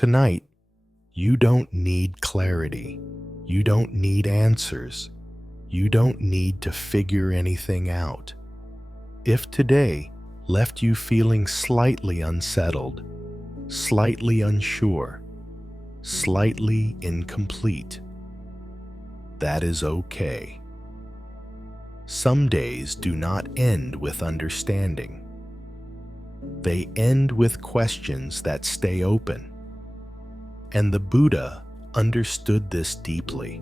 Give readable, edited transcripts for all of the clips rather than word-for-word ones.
Tonight, you don't need clarity. You don't need answers. You don't need to figure anything out. If today left you feeling slightly unsettled, slightly unsure, slightly incomplete, that is okay. Some days do not end with understanding. They end with questions that stay open. And the Buddha understood this deeply.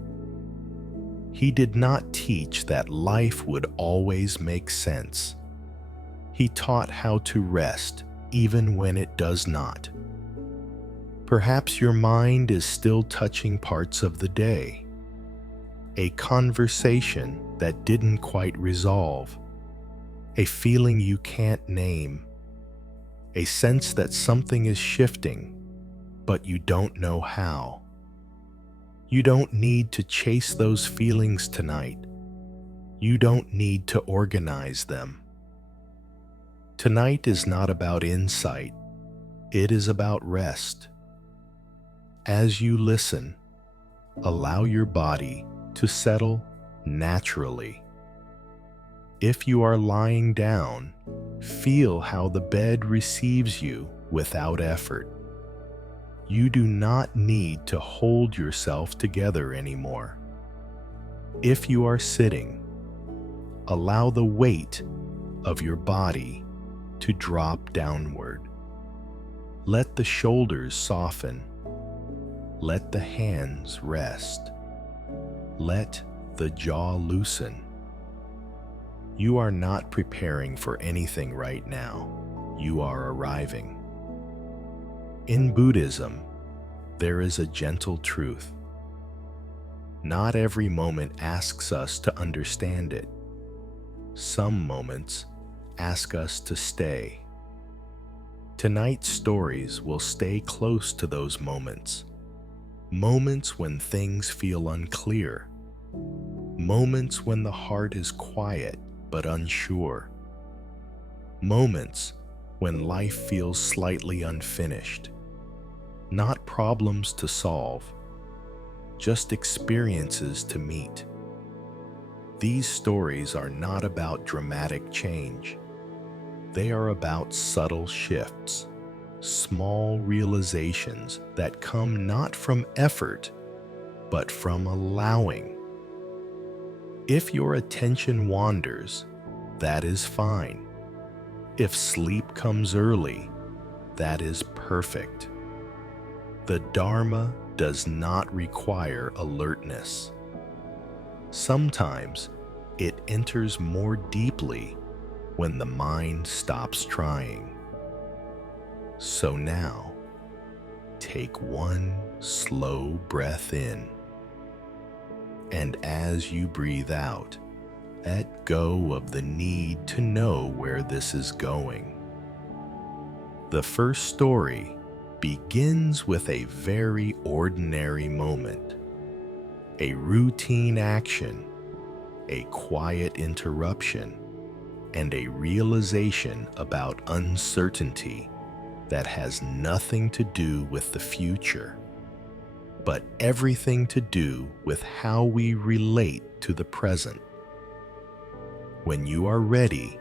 He did not teach that life would always make sense. He taught how to rest even when it does not. Perhaps your mind is still touching parts of the day. A conversation that didn't quite resolve. A feeling you can't name. A sense that something is shifting, but you don't know how. You don't need to chase those feelings tonight. You don't need to organize them. Tonight is not about insight. It is about rest. As you listen, allow your body to settle naturally. If you are lying down, feel how the bed receives you without effort. You do not need to hold yourself together anymore. If you are sitting, allow the weight of your body to drop downward. Let the shoulders soften. Let the hands rest. Let the jaw loosen. You are not preparing for anything right now. You are arriving. In Buddhism, there is a gentle truth. Not every moment asks us to understand it. Some moments ask us to stay. Tonight's stories will stay close to those moments. Moments when things feel unclear. Moments when the heart is quiet but unsure. Moments when life feels slightly unfinished. Not problems to solve, just experiences to meet. These stories are not about dramatic change. They are about subtle shifts, small realizations that come not from effort, but from allowing. If your attention wanders, that is fine. If sleep comes early, that is perfect. The Dharma does not require alertness. Sometimes it enters more deeply when the mind stops trying. So now, take one slow breath in. And as you breathe out, let go of the need to know where this is going. The first story begins with a very ordinary moment, a routine action, a quiet interruption, and a realization about uncertainty that has nothing to do with the future, but everything to do with how we relate to the present. When you are ready,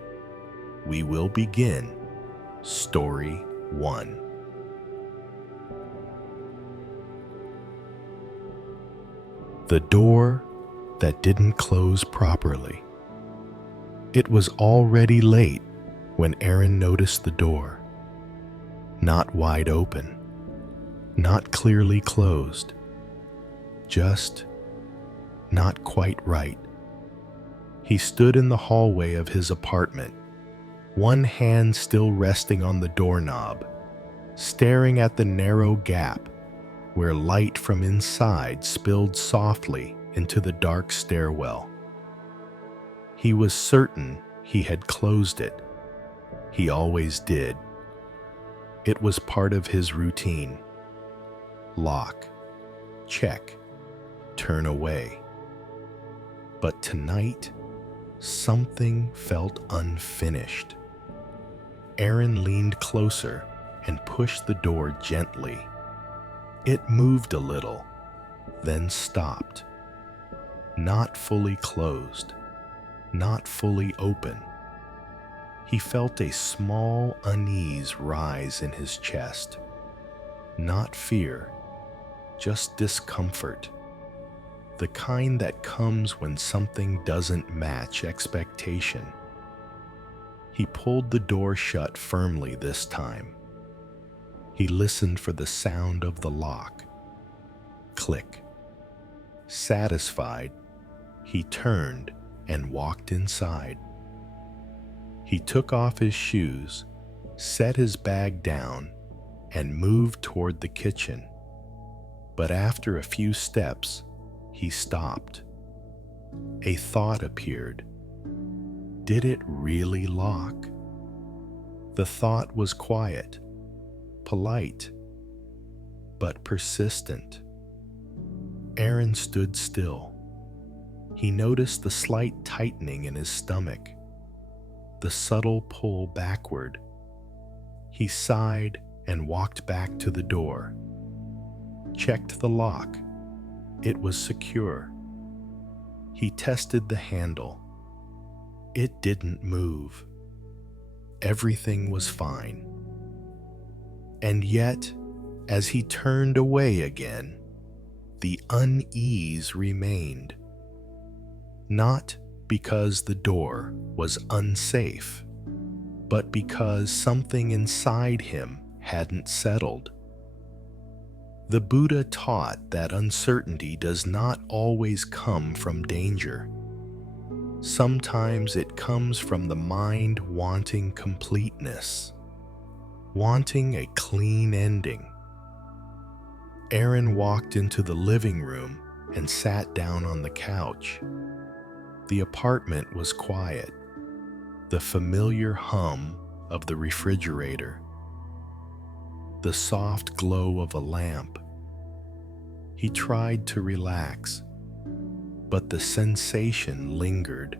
we will begin Story 1. The door that didn't close properly. It was already late when Aaron noticed the door. Not wide open, not clearly closed, just not quite right. He stood in the hallway of his apartment, one hand still resting on the doorknob, staring at the narrow gap where light from inside spilled softly into the dark stairwell. He was certain he had closed it. He always did. It was part of his routine. Lock, check, turn away. But tonight, something felt unfinished. Aaron leaned closer and pushed the door gently. It moved a little, then stopped. Not fully closed, not fully open. He felt a small unease rise in his chest. Not fear, just discomfort. The kind that comes when something doesn't match expectation. He pulled the door shut firmly this time. He listened for the sound of the lock. Click. Satisfied, he turned and walked inside. He took off his shoes, set his bag down, and moved toward the kitchen. But after a few steps, he stopped. A thought appeared. Did it really lock? The thought was quiet, polite, but persistent. Aaron stood still. He noticed the slight tightening in his stomach, the subtle pull backward. He sighed and walked back to the door. Checked the lock. It was secure. He tested the handle. It didn't move. Everything was fine. And yet, as he turned away again, the unease remained. Not because the door was unsafe, but because something inside him hadn't settled. The Buddha taught that uncertainty does not always come from danger. Sometimes it comes from the mind wanting completeness, wanting a clean ending. Aaron walked into the living room and sat down on the couch. The apartment was quiet, the familiar hum of the refrigerator, the soft glow of a lamp. He tried to relax, but the sensation lingered.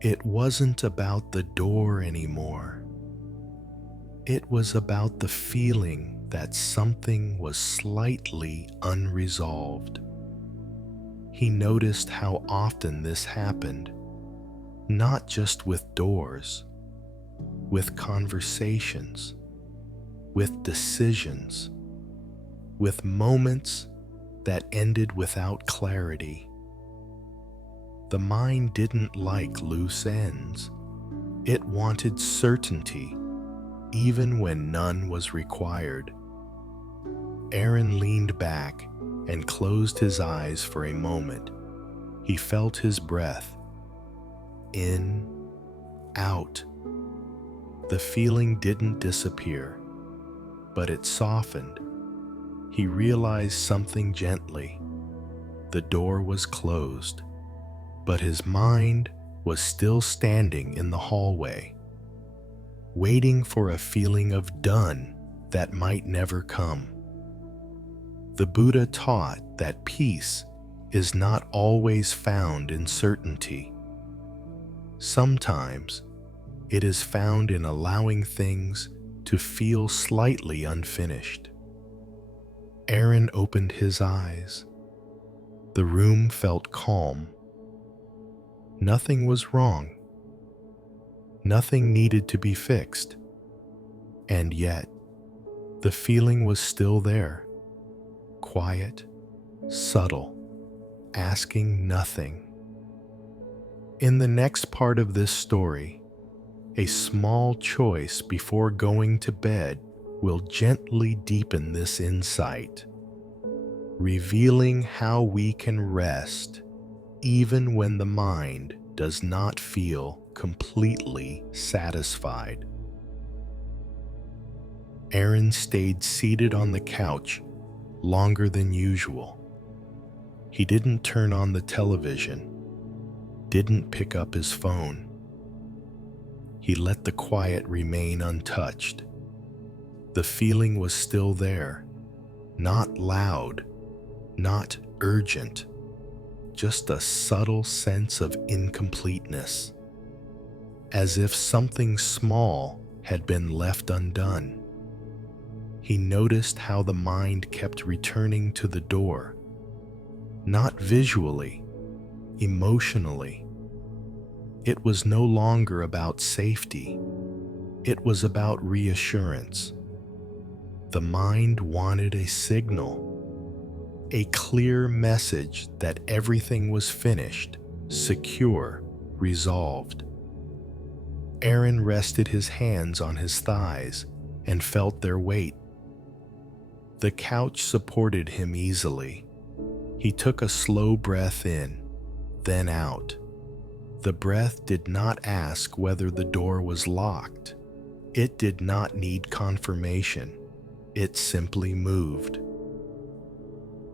It wasn't about the door anymore. It was about the feeling that something was slightly unresolved. He noticed how often this happened, not just with doors, with conversations, with decisions, with moments that ended without clarity. The mind didn't like loose ends. It wanted certainty, even when none was required. Aaron leaned back and closed his eyes for a moment. He felt his breath. In, out. The feeling didn't disappear, but it softened. He realized something gently. The door was closed, but his mind was still standing in the hallway, waiting for a feeling of done that might never come. The Buddha taught that peace is not always found in certainty. Sometimes it is found in allowing things to feel slightly unfinished. Aaron opened his eyes. The room felt calm. Nothing was wrong. Nothing needed to be fixed. And yet, the feeling was still there. Quiet, subtle, asking nothing. In the next part of this story, a small choice before going to bed will gently deepen this insight, revealing how we can rest even when the mind does not feel completely satisfied. Aaron stayed seated on the couch longer than usual. He didn't turn on the television, didn't pick up his phone. He let the quiet remain untouched. The feeling was still there, not loud, not urgent, just a subtle sense of incompleteness, as if something small had been left undone. He noticed how the mind kept returning to the door, not visually, emotionally. It was no longer about safety. It was about reassurance. The mind wanted a signal, a clear message that everything was finished, secure, resolved. Aaron rested his hands on his thighs and felt their weight. The couch supported him easily. He took a slow breath in, then out. The breath did not ask whether the door was locked. It did not need confirmation. It simply moved.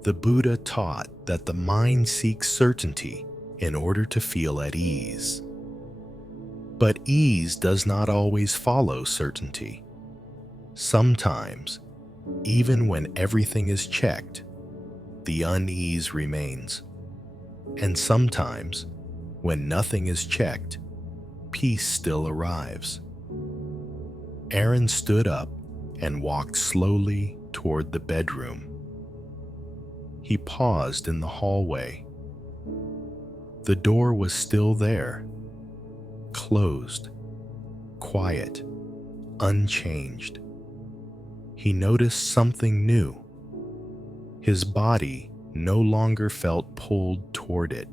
The Buddha taught that the mind seeks certainty in order to feel at ease. But ease does not always follow certainty. Sometimes, even when everything is checked, the unease remains. And sometimes, when nothing is checked, peace still arrives. Aaron stood up and walked slowly toward the bedroom. He paused in the hallway. The door was still there, closed, quiet, unchanged. He noticed something new. His body no longer felt pulled toward it.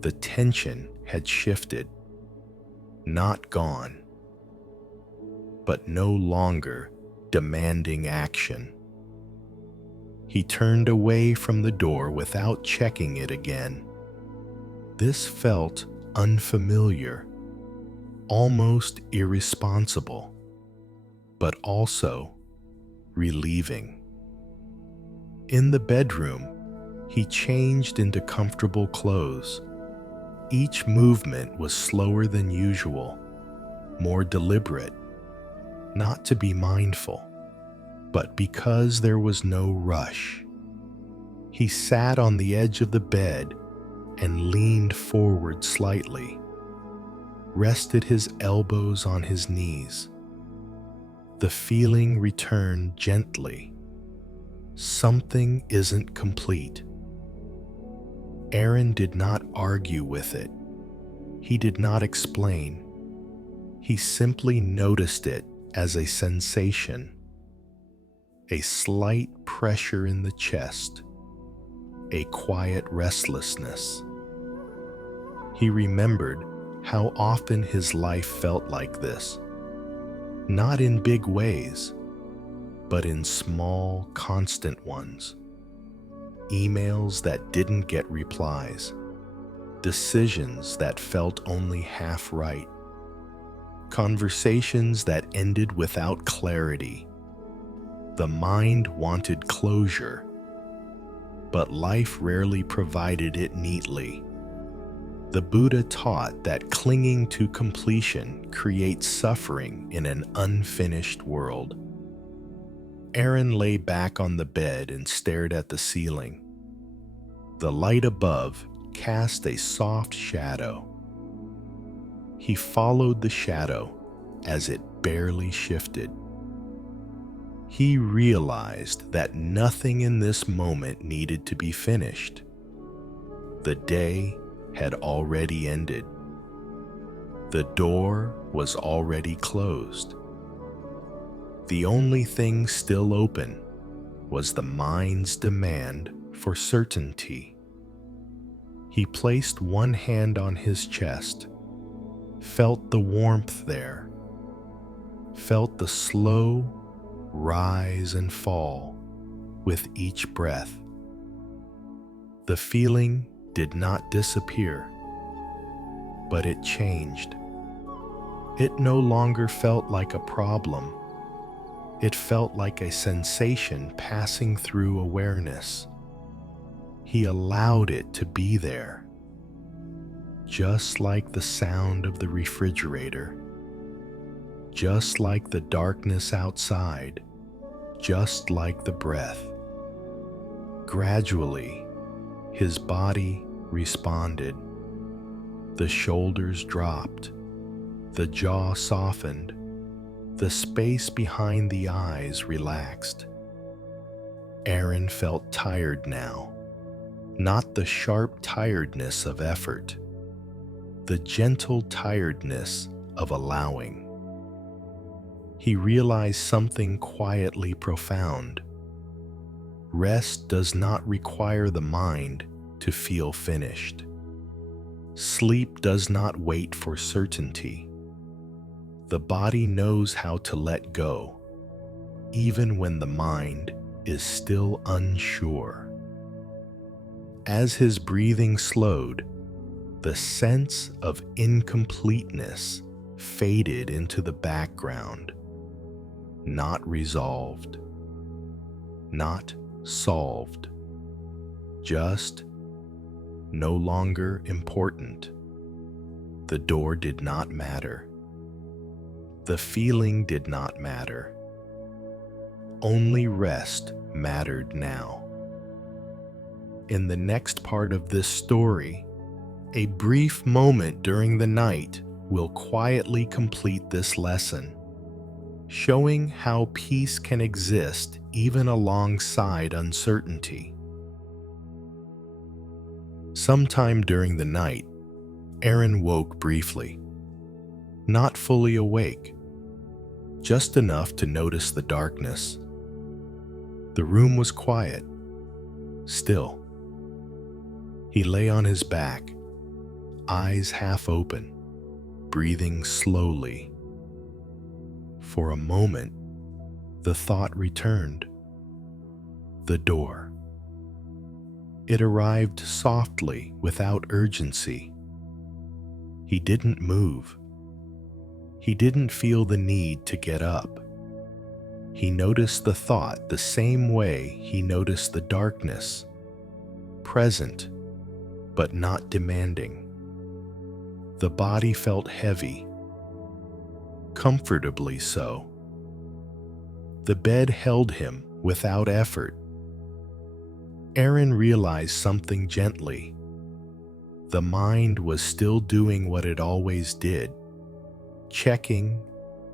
The tension had shifted, not gone, but no longer demanding action. He turned away from the door without checking it again. This felt unfamiliar, almost irresponsible, but also relieving. In the bedroom, he changed into comfortable clothes. Each movement was slower than usual, more deliberate, not to be mindful, but because there was no rush. He sat on the edge of the bed and leaned forward slightly, rested his elbows on his knees. The feeling returned gently. Something isn't complete. Aaron did not argue with it. He did not explain. He simply noticed it as a sensation, a slight pressure in the chest, a quiet restlessness. He remembered how often his life felt like this, not in big ways, but in small, constant ones. Emails that didn't get replies, decisions that felt only half right, conversations that ended without clarity. The mind wanted closure, but life rarely provided it neatly. The Buddha taught that clinging to completion creates suffering in an unfinished world. Aaron lay back on the bed and stared at the ceiling. The light above cast a soft shadow. He followed the shadow as it barely shifted. He realized that nothing in this moment needed to be finished. The day had already ended. The door was already closed. The only thing still open was the mind's demand for certainty. He placed one hand on his chest, felt the warmth there, felt the slow rise and fall with each breath. The feeling did not disappear, but it changed. It no longer felt like a problem. It felt like a sensation passing through awareness. He allowed it to be there, just like the sound of the refrigerator, just like the darkness outside, just like the breath. Gradually, his body responded. The shoulders dropped, the jaw softened, The space behind the eyes relaxed. Aaron felt tired now, not the sharp tiredness of effort, the gentle tiredness of allowing. He realized something quietly profound. Rest does not require the mind to feel finished. Sleep does not wait for certainty. The body knows how to let go, even when the mind is still unsure. As his breathing slowed, the sense of incompleteness faded into the background. Not resolved, not solved, just no longer important. The door did not matter. The feeling did not matter. Only rest mattered now. In the next part of this story, a brief moment during the night will quietly complete this lesson, showing how peace can exist even alongside uncertainty. Sometime during the night, Aaron woke briefly, not fully awake, just enough to notice the darkness. The room was quiet, still. He lay on his back, eyes half open, breathing slowly. For a moment, the thought returned. The door. It arrived softly, without urgency. He didn't move. He didn't feel the need to get up. He noticed the thought the same way he noticed the darkness, present, but not demanding. The body felt heavy, comfortably so. The bed held him without effort. Aaron realized something gently. The mind was still doing what it always did, checking,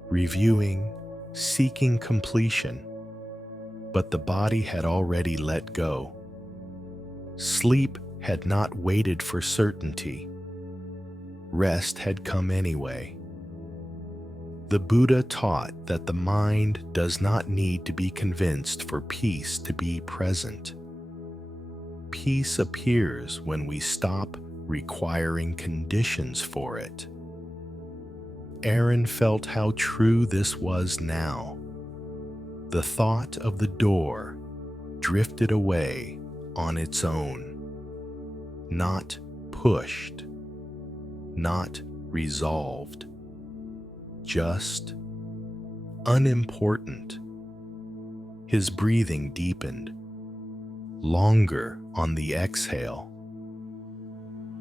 reviewing, seeking completion. But the body had already let go. Sleep had not waited for certainty. Rest had come anyway. The Buddha taught that the mind does not need to be convinced for peace to be present. Peace appears when we stop requiring conditions for it. Aaron felt how true this was now. The thought of the door drifted away on its own, not pushed, not resolved, just unimportant. His breathing deepened, longer on the exhale.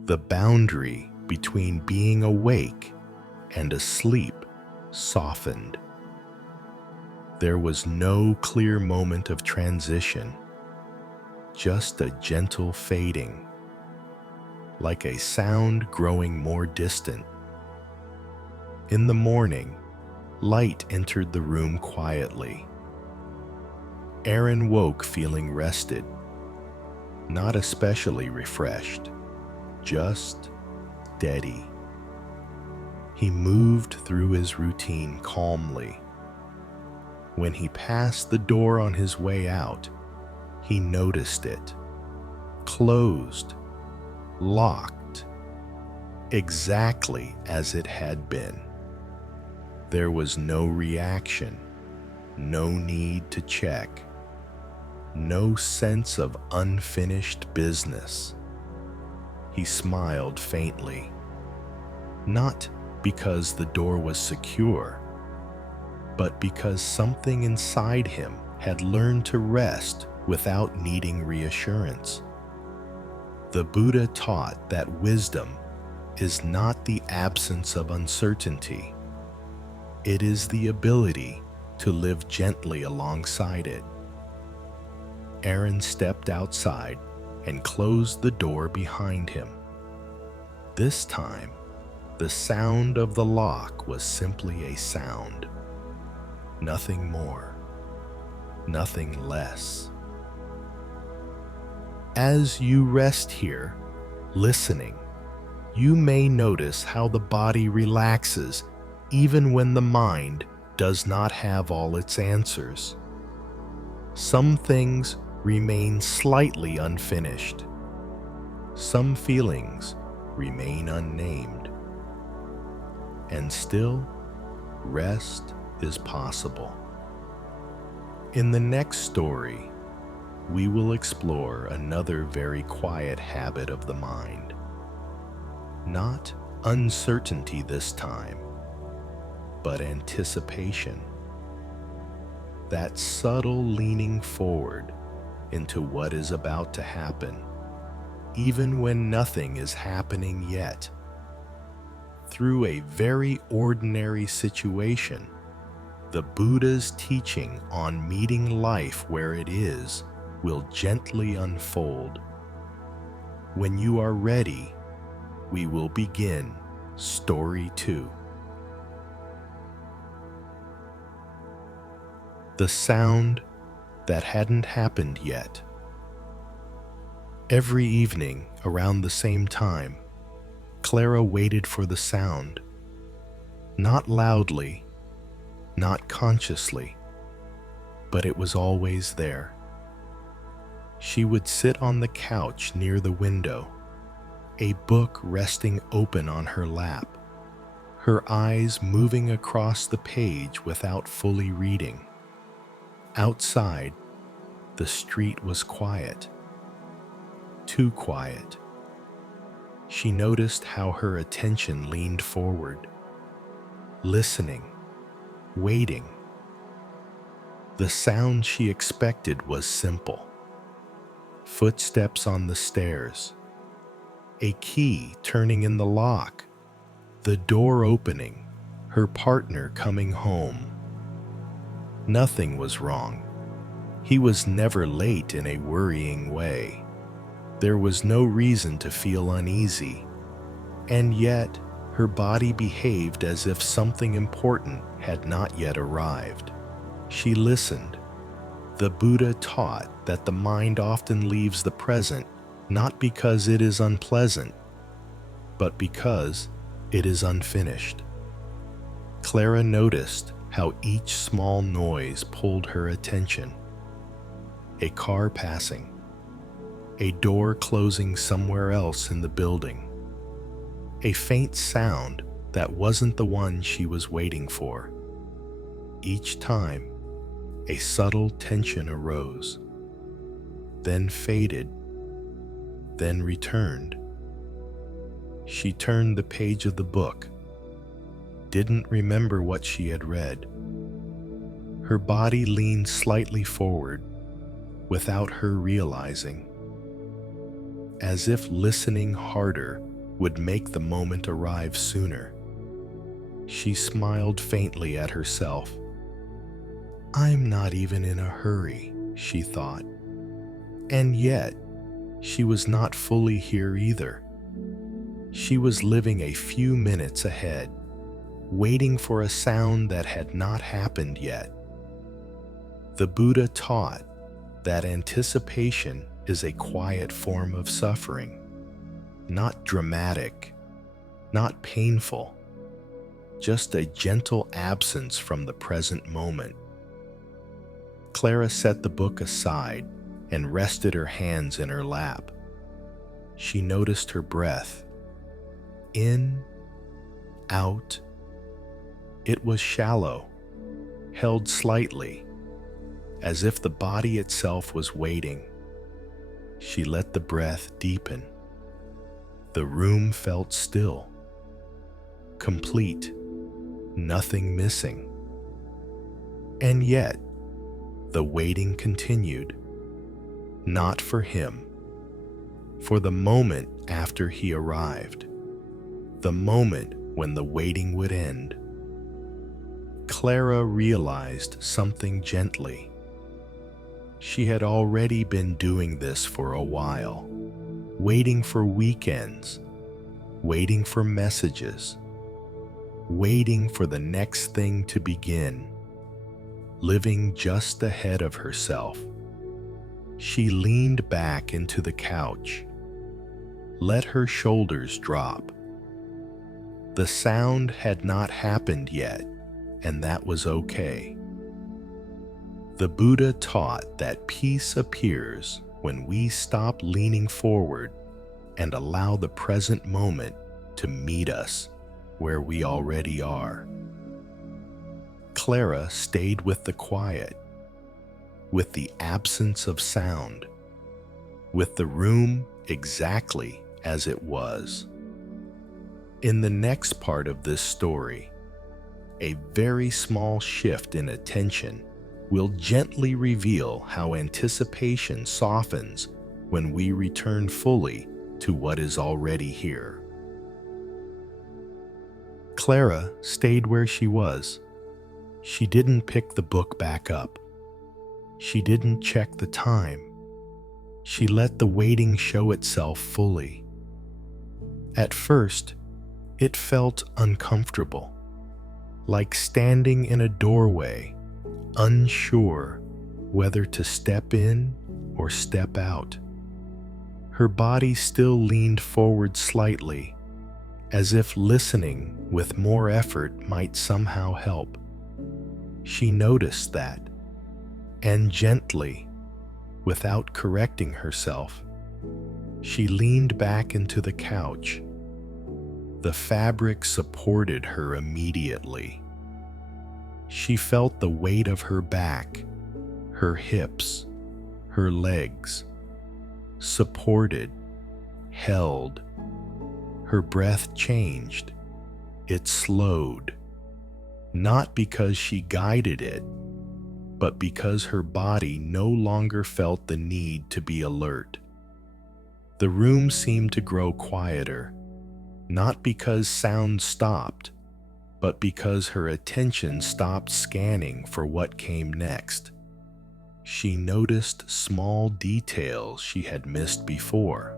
The boundary between being awake and asleep softened. There was no clear moment of transition, just a gentle fading, like a sound growing more distant. In the morning, light entered the room quietly. Aaron woke feeling rested, not especially refreshed, just steady. He moved through his routine calmly. When he passed the door on his way out, he noticed it. Closed, locked, exactly as it had been. There was no reaction, no need to check, no sense of unfinished business. He smiled faintly, not because the door was secure, but because something inside him had learned to rest without needing reassurance. The Buddha taught that wisdom is not the absence of uncertainty. It is the ability to live gently alongside it. Aaron stepped outside and closed the door behind him. This time, the sound of the lock was simply a sound, nothing more, nothing less. As you rest here, listening, you may notice how the body relaxes even when the mind does not have all its answers. Some things remain slightly unfinished. Some feelings remain unnamed. And still, rest is possible. In the next story, we will explore another very quiet habit of the mind. Not uncertainty this time, but anticipation. That subtle leaning forward into what is about to happen, even when nothing is happening yet. Through a very ordinary situation, the Buddha's teaching on meeting life where it is will gently unfold. When you are ready, we will begin Story 2. The sound that hadn't happened yet. Every evening around the same time, Clara waited for the sound. Not loudly, not consciously, but it was always there. She would sit on the couch near the window, a book resting open on her lap, her eyes moving across the page without fully reading. Outside, the street was quiet. Too quiet. She noticed how her attention leaned forward, listening, waiting. The sound she expected was simple. Footsteps on the stairs, a key turning in the lock, the door opening, her partner coming home. Nothing was wrong. He was never late in a worrying way. There was no reason to feel uneasy, and yet her body behaved as if something important had not yet arrived. She listened. The Buddha taught that the mind often leaves the present not because it is unpleasant, but because it is unfinished. Clara noticed how each small noise pulled her attention. A car passing, a door closing somewhere else in the building, a faint sound that wasn't the one she was waiting for. Each time, a subtle tension arose, then faded, then returned. She turned the page of the book, didn't remember what she had read. Her body leaned slightly forward without her realizing, as if listening harder would make the moment arrive sooner. She smiled faintly at herself. I'm not even in a hurry, she thought. And yet, she was not fully here either. She was living a few minutes ahead, waiting for a sound that had not happened yet. The Buddha taught that anticipation is a quiet form of suffering, not dramatic, not painful, just a gentle absence from the present moment. Clara set the book aside and rested her hands in her lap. She noticed her breath. In, out. It was shallow, held slightly, as if the body itself was waiting. She let the breath deepen. The room felt still, complete, nothing missing. And yet, the waiting continued, not for him, for the moment after he arrived, the moment when the waiting would end. Clara realized something gently. She had already been doing this for a while, waiting for weekends, waiting for messages, waiting for the next thing to begin. living just ahead of herself. She leaned back into the couch, let her shoulders drop. The sound had not happened yet, and that was okay. The Buddha taught that peace appears when we stop leaning forward and allow the present moment to meet us where we already are. Clara stayed with the quiet, with the absence of sound, with the room exactly as it was. In the next part of this story, a very small shift in attention will gently reveal how anticipation softens when we return fully to what is already here. Clara stayed where she was. She didn't pick the book back up. She didn't check the time. She let the waiting show itself fully. At first, it felt uncomfortable, like standing in a doorway, unsure whether to step in or step out. Her body still leaned forward slightly, as if listening with more effort might somehow help. She noticed that, and gently, without correcting herself, she leaned back into the couch. The fabric supported her immediately. She felt the weight of her back, her hips, her legs, supported, held. Her breath changed. It slowed, not because she guided it, but because her body no longer felt the need to be alert. The room seemed to grow quieter, not because sound stopped, but because her attention stopped scanning for what came next. She noticed small details she had missed before.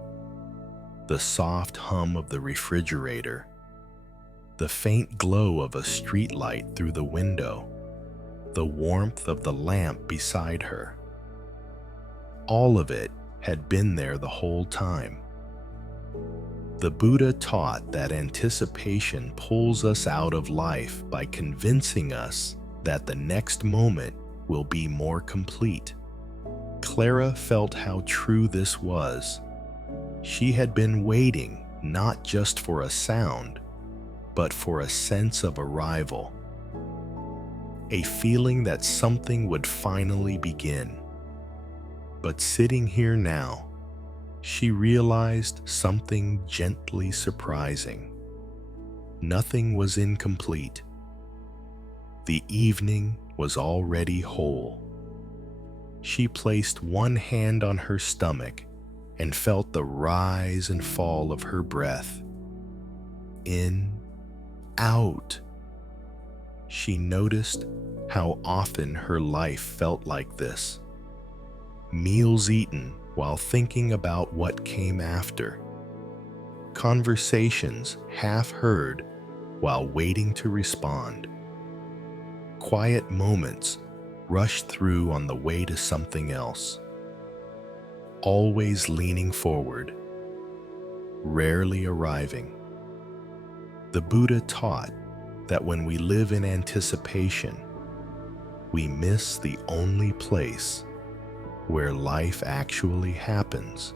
The soft hum of the refrigerator, the faint glow of a streetlight through the window, the warmth of the lamp beside her. All of it had been there the whole time. The Buddha taught that anticipation pulls us out of life by convincing us that the next moment will be more complete. Clara felt how true this was. She had been waiting not just for a sound, but for a sense of arrival. A feeling that something would finally begin. But sitting here now, she realized something gently surprising. Nothing was incomplete. The evening was already whole. She placed one hand on her stomach and felt the rise and fall of her breath. In, out. She noticed how often her life felt like this. Meals eaten while thinking about what came after. Conversations half heard while waiting to respond. Quiet moments rushed through on the way to something else. Always leaning forward, rarely arriving. The Buddha taught that when we live in anticipation, we miss the only place where life actually happens.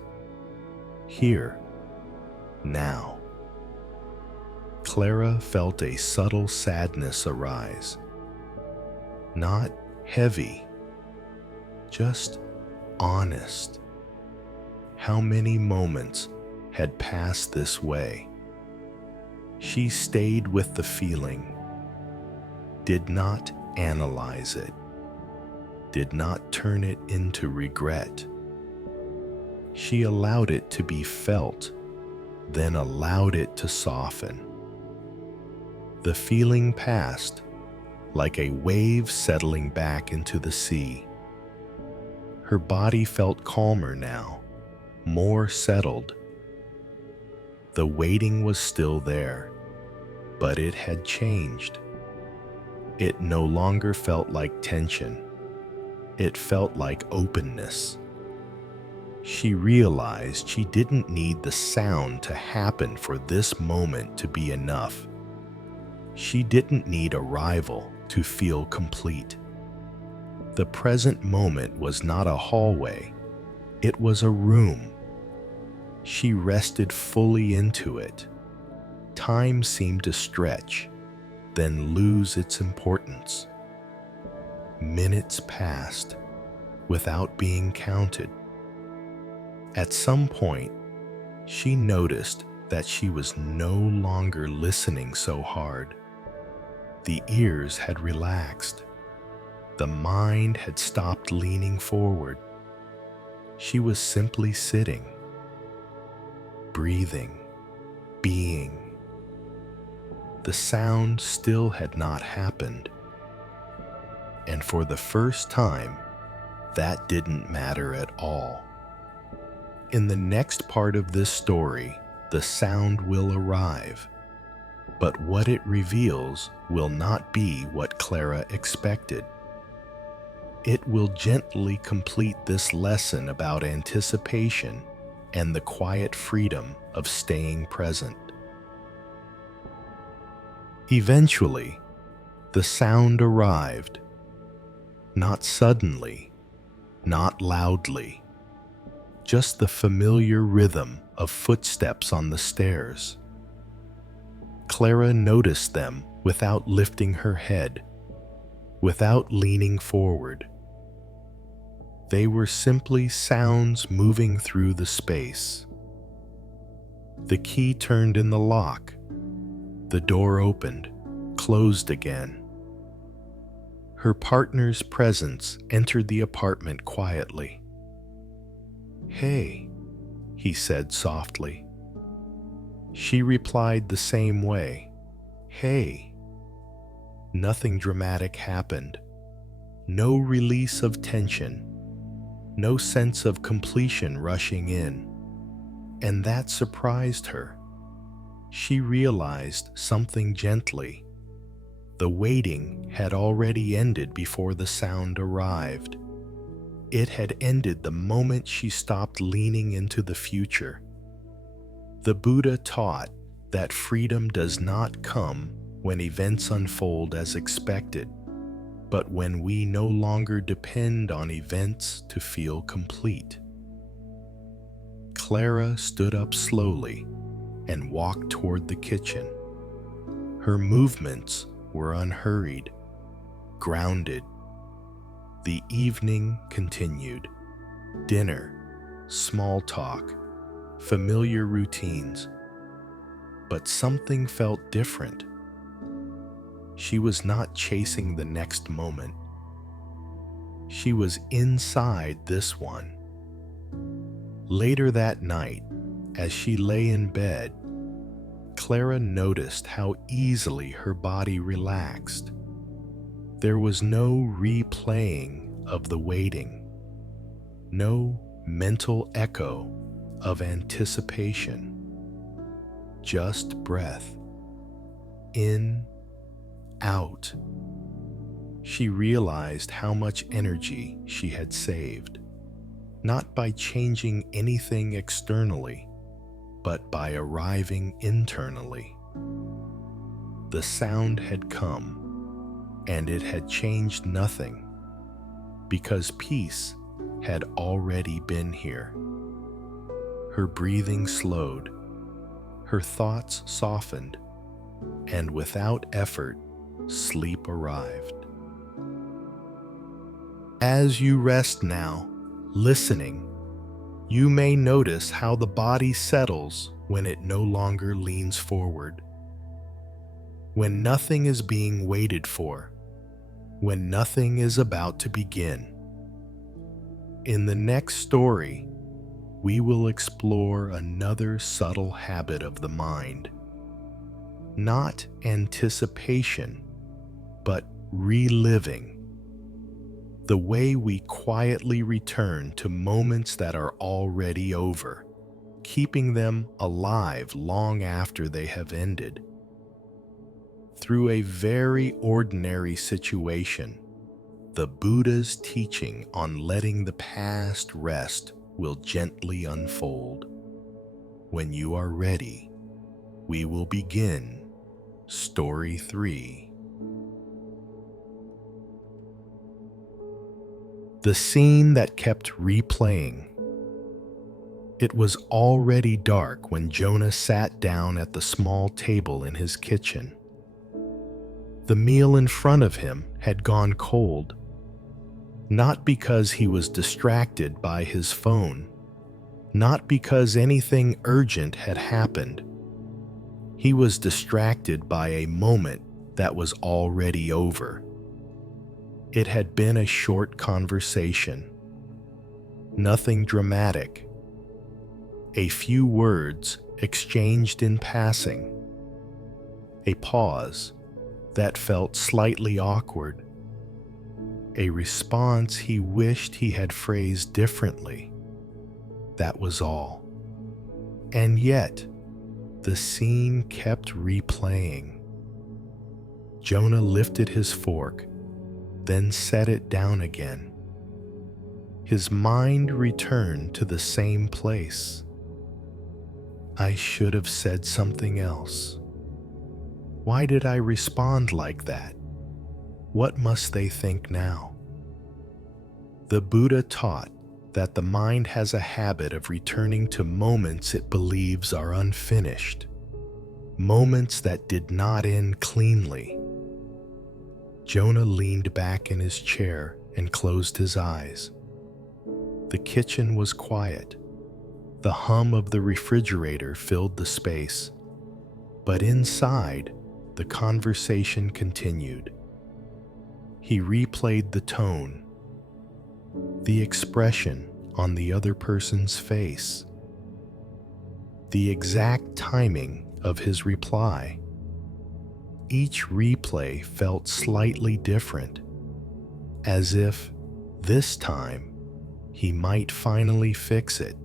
Here, now. Clara felt a subtle sadness arise. Not heavy, just honest. How many moments had passed this way? She stayed with the feeling, did not analyze it, did not turn it into regret. She allowed it to be felt, then allowed it to soften. The feeling passed, like a wave settling back into the sea. Her body felt calmer now, more settled. The waiting was still there, but it had changed. It no longer felt like tension. It felt like openness. She realized she didn't need the sound to happen for this moment to be enough. She didn't need arrival to feel complete. The present moment was not a hallway. It was a room. She rested fully into it. Time seemed to stretch, then lose its importance. Minutes passed without being counted. At some point, she noticed that she was no longer listening so hard. The ears had relaxed. The mind had stopped leaning forward. She was simply sitting, breathing, being. The sound still had not happened. And for the first time, that didn't matter at all. In the next part of this story, the sound will arrive, but what it reveals will not be what Clara expected. It will gently complete this lesson about anticipation and the quiet freedom of staying present. Eventually, the sound arrived. Not suddenly, not loudly, just the familiar rhythm of footsteps on the stairs. Clara noticed them without lifting her head, without leaning forward. They were simply sounds moving through the space. The key turned in the lock. The door opened, closed again. Her partner's presence entered the apartment quietly. "Hey," he said softly. She replied the same way, "Hey." Nothing dramatic happened. No release of tension. No sense of completion rushing in. And that surprised her. She realized something gently. The waiting had already ended before the sound arrived. It had ended the moment she stopped leaning into the future. The Buddha taught that freedom does not come when events unfold as expected, but when we no longer depend on events to feel complete. Clara stood up slowly and walked toward the kitchen. Her movements were unhurried, grounded. The evening continued. Dinner, small talk, familiar routines. But something felt different. She was not chasing the next moment. She was inside this one. Later that night, as she lay in bed, Clara noticed how easily her body relaxed. There was no replaying of the waiting, no mental echo of anticipation, just breath, in, out. She realized how much energy she had saved, not by changing anything externally, but by arriving internally. The sound had come, and it had changed nothing, because peace had already been here. Her breathing slowed, her thoughts softened, and without effort, sleep arrived. As you rest now, listening, you may notice how the body settles when it no longer leans forward. When nothing is being waited for, when nothing is about to begin. In the next story, we will explore another subtle habit of the mind. Not anticipation, but reliving. The way we quietly return to moments that are already over, keeping them alive long after they have ended. through a very ordinary situation. The Buddha's teaching on letting the past rest will gently unfold. When you are ready, we will begin Story 3. The scene that kept replaying. It was already dark when Jonah sat down at the small table in his kitchen. The meal in front of him had gone cold, not because he was distracted by his phone, not because anything urgent had happened. He was distracted by a moment that was already over. It had been a short conversation, nothing dramatic. A few words exchanged in passing. A pause that felt slightly awkward. A response he wished he had phrased differently. That was all. And yet, the scene kept replaying. Jonah lifted his fork, then set it down again. His mind returned to the same place. I should have said something else. Why did I respond like that? What must they think now? The Buddha taught that the mind has a habit of returning to moments it believes are unfinished, moments that did not end cleanly. Jonah leaned back in his chair and closed his eyes. The kitchen was quiet. The hum of the refrigerator filled the space. But inside, the conversation continued. He replayed the tone, the expression on the other person's face, the exact timing of his reply. Each replay felt slightly different, as if this time he might finally fix it.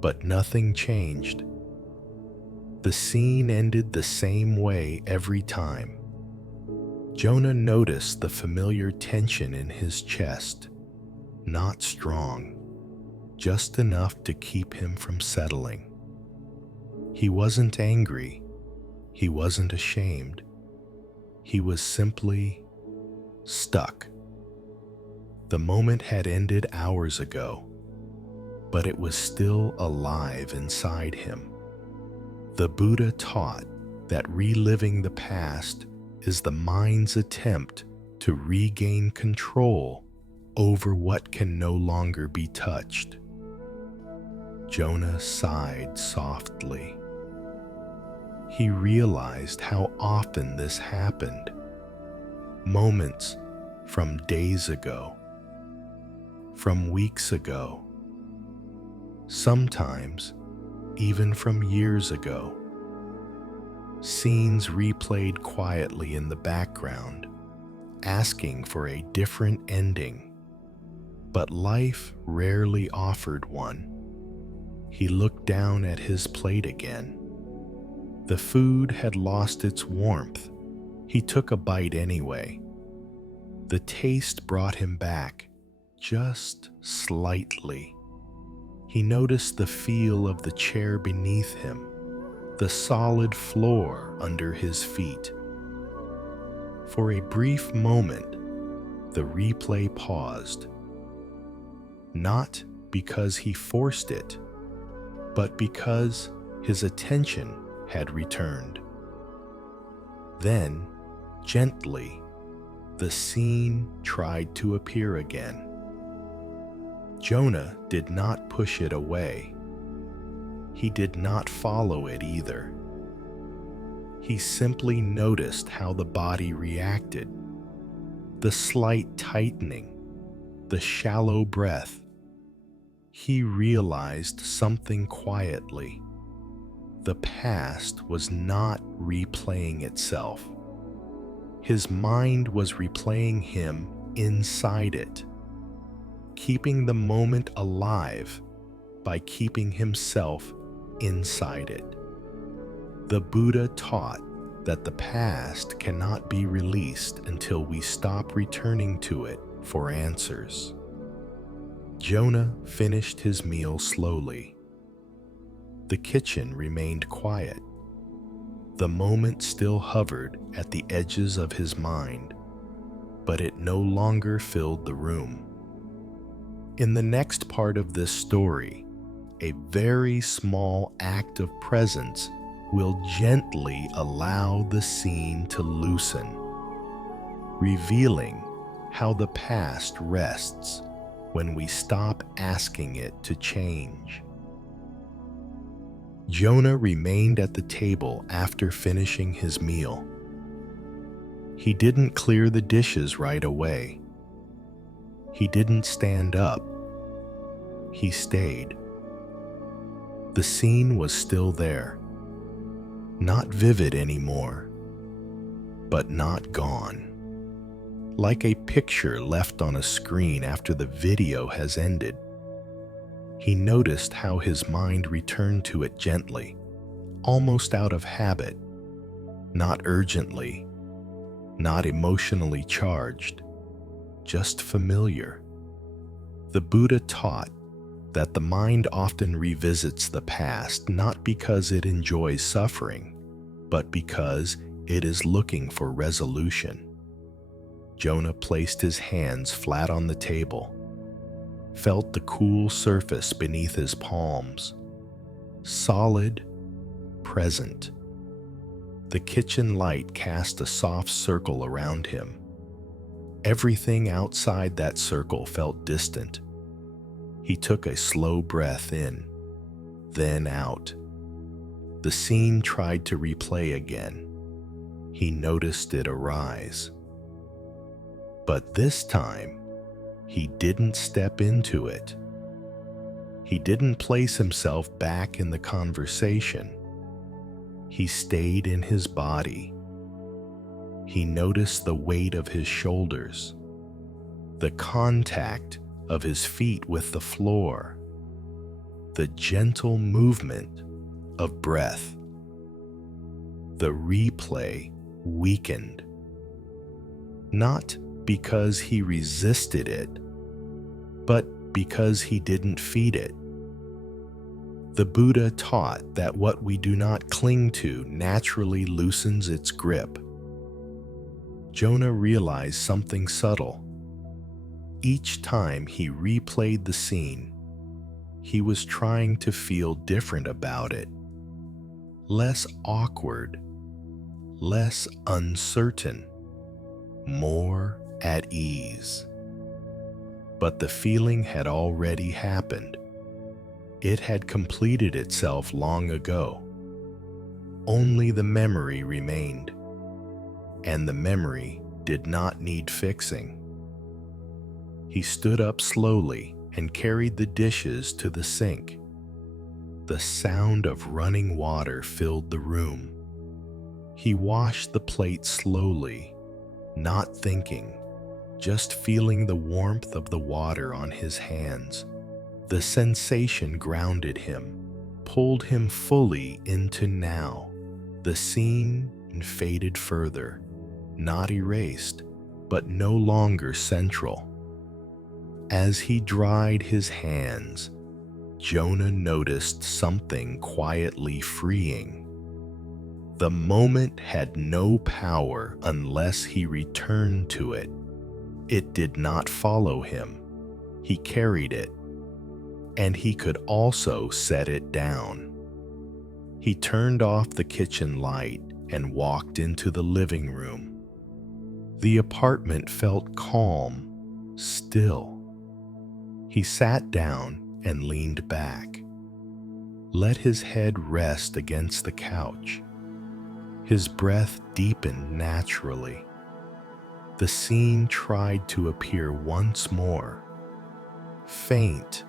But nothing changed. The scene ended the same way every time. Jonah noticed the familiar tension in his chest, not strong, just enough to keep him from settling. He wasn't angry. He wasn't ashamed. He was simply stuck. The moment had ended hours ago, but it was still alive inside him. The Buddha taught that reliving the past is the mind's attempt to regain control over what can no longer be touched. Jonah sighed softly. He realized how often this happened. Moments from days ago, from weeks ago, sometimes even from years ago. Scenes replayed quietly in the background, asking for a different ending. But life rarely offered one. He looked down at his plate again. The food had lost its warmth. He took a bite anyway. The taste brought him back, just slightly. He noticed the feel of the chair beneath him, the solid floor under his feet. For a brief moment, the replay paused. Not because he forced it, but because his attention had returned. Then, gently, the scene tried to appear again. Jonah did not push it away. He did not follow it either. He simply noticed how the body reacted, the slight tightening, the shallow breath. He realized something quietly. The past was not replaying itself. His mind was replaying him inside it, keeping the moment alive by keeping himself inside it. The Buddha taught that the past cannot be released until we stop returning to it for answers. Jonah finished his meal slowly. The kitchen remained quiet. The moment still hovered at the edges of his mind, but it no longer filled the room. In the next part of this story, a very small act of presence will gently allow the scene to loosen, revealing how the past rests when we stop asking it to change. Jonah remained at the table after finishing his meal. He didn't clear the dishes right away. He didn't stand up. He stayed. The scene was still there. Not vivid anymore, but not gone. Like a picture left on a screen after the video has ended. He noticed how his mind returned to it gently, almost out of habit, not urgently, not emotionally charged, just familiar. The Buddha taught that the mind often revisits the past not because it enjoys suffering, but because it is looking for resolution. Jonah placed his hands flat on the table, felt the cool surface beneath his palms, solid, present. The kitchen light cast a soft circle around him. Everything outside that circle felt distant. He took a slow breath in, then out. The scene tried to replay again. He noticed it arise. But this time, he didn't step into it. He didn't place himself back in the conversation. He stayed in his body. He noticed the weight of his shoulders, the contact of his feet with the floor, the gentle movement of breath. The replay weakened, not because he resisted it, but because he didn't feed it. The Buddha taught that what we do not cling to naturally loosens its grip. Jonah realized something subtle. Each time he replayed the scene, he was trying to feel different about it, less awkward, less uncertain, more at ease. But the feeling had already happened. It had completed itself long ago. Only the memory remained, and the memory did not need fixing. He stood up slowly and carried the dishes to the sink. The sound of running water filled the room. He washed the plate slowly, not thinking, just feeling the warmth of the water on his hands. The sensation grounded him, pulled him fully into now. The scene faded further, not erased, but no longer central. As he dried his hands, Jonah noticed something quietly freeing. The moment had no power unless he returned to it. It did not follow him. He carried it, and he could also set it down. He turned off the kitchen light and walked into the living room. The apartment felt calm, still. He sat down and leaned back, let his head rest against the couch. His breath deepened naturally. The scene tried to appear once more, faint,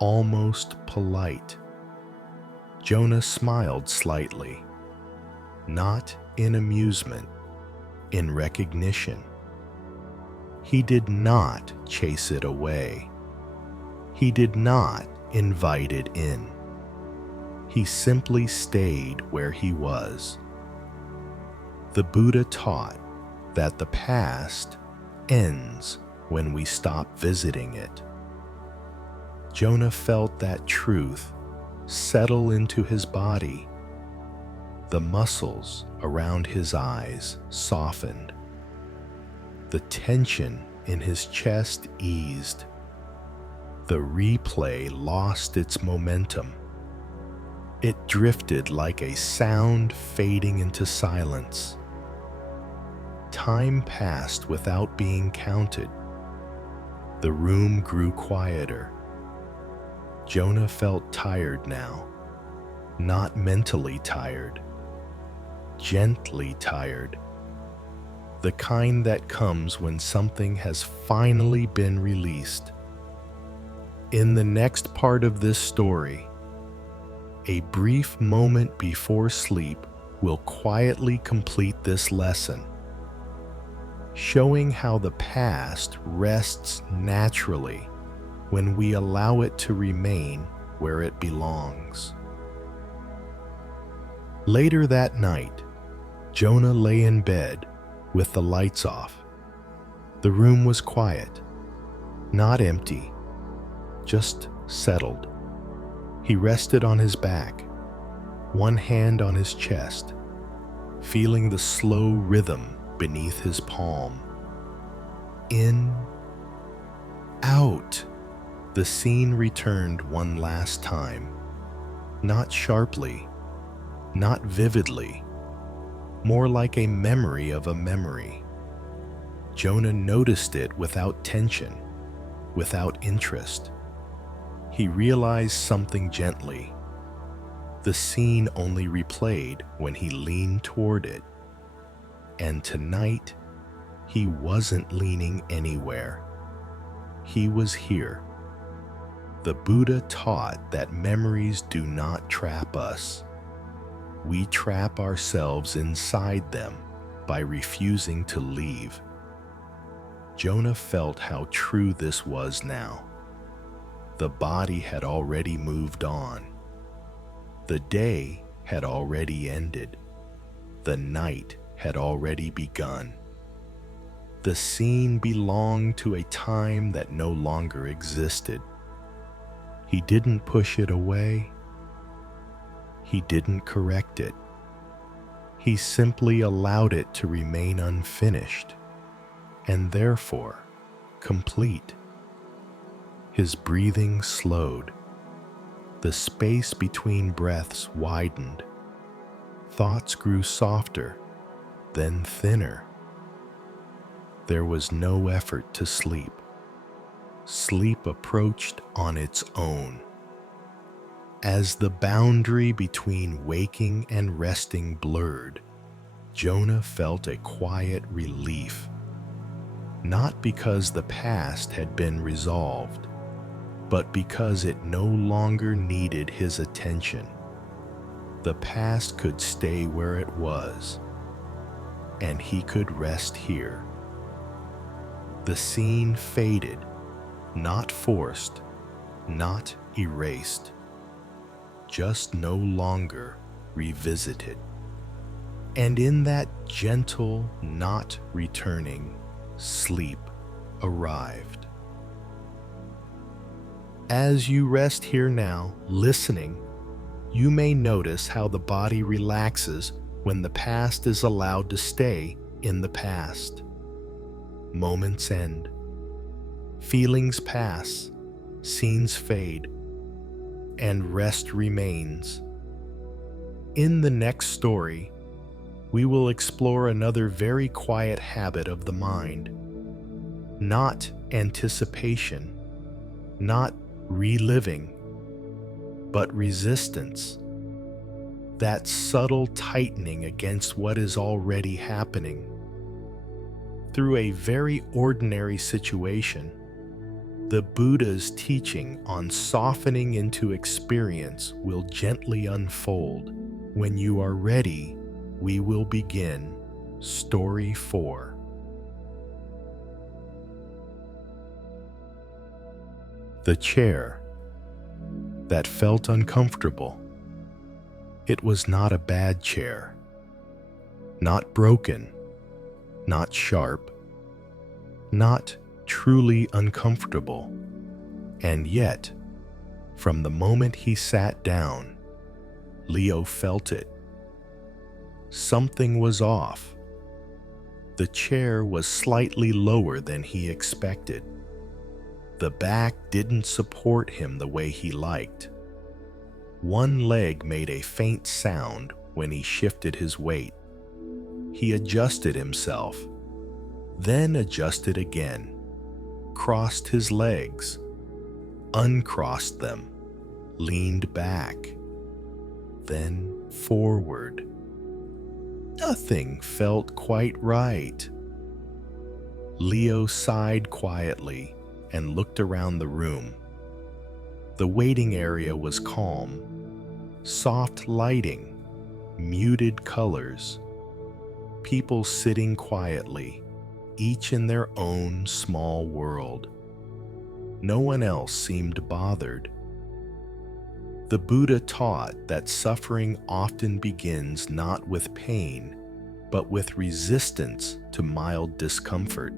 almost polite. Jonah smiled slightly, not in amusement, in recognition. He did not chase it away. He did not invite it in. He simply stayed where he was. The Buddha taught that the past ends when we stop visiting it. Jonah felt that truth settle into his body. The muscles around his eyes softened. The tension in his chest eased. The replay lost its momentum. It drifted like a sound fading into silence. Time passed without being counted. The room grew quieter. Jonah felt tired now, not mentally tired, gently tired, the kind that comes when something has finally been released. In the next part of this story, a brief moment before sleep will quietly complete this lesson, showing how the past rests naturally when we allow it to remain where it belongs. Later that night, Jonah lay in bed with the lights off. The room was quiet, not empty, just settled. He rested on his back, one hand on his chest, feeling the slow rhythm beneath his palm. In, out. The scene returned one last time, not sharply, not vividly, more like a memory of a memory. Jonah noticed it without tension, without interest. He realized something gently. The scene only replayed when he leaned toward it. And tonight, he wasn't leaning anywhere. He was here. The Buddha taught that memories do not trap us. We trap ourselves inside them by refusing to leave. Jonah felt how true this was now. The body had already moved on. The day had already ended. The night had already begun. The scene belonged to a time that no longer existed. He didn't push it away. He didn't correct it. He simply allowed it to remain unfinished, and therefore complete. His breathing slowed. The space between breaths widened. Thoughts grew softer, then thinner. There was no effort to sleep. Sleep approached on its own. As the boundary between waking and resting blurred, Jonah felt a quiet relief. Not because the past had been resolved, but because it no longer needed his attention. The past could stay where it was, and he could rest here. The scene faded, not forced, not erased, just no longer revisited. And in that gentle, not returning, sleep arrived. As you rest here now, listening, you may notice how the body relaxes when the past is allowed to stay in the past. Moments end. Feelings pass, scenes fade, and rest remains. In the next story, we will explore another very quiet habit of the mind. Not anticipation, not reliving, but resistance. That subtle tightening against what is already happening. Through a very ordinary situation, the Buddha's teaching on softening into experience will gently unfold. When you are ready, we will begin Story 4. The chair that felt uncomfortable. It was not a bad chair, Not broken, not sharp, not truly uncomfortable. And yet, from the moment he sat down, Leo felt it. Something was off. The chair was slightly lower than he expected. The back didn't support him the way he liked. One leg made a faint sound when he shifted his weight. He adjusted himself, then adjusted again, crossed his legs, uncrossed them, leaned back, then forward. Nothing felt quite right. Leo sighed quietly and looked around the room. The waiting area was calm. Soft lighting, muted colors, people sitting quietly, each in their own small world. No one else seemed bothered. The Buddha taught that suffering often begins not with pain, but with resistance to mild discomfort.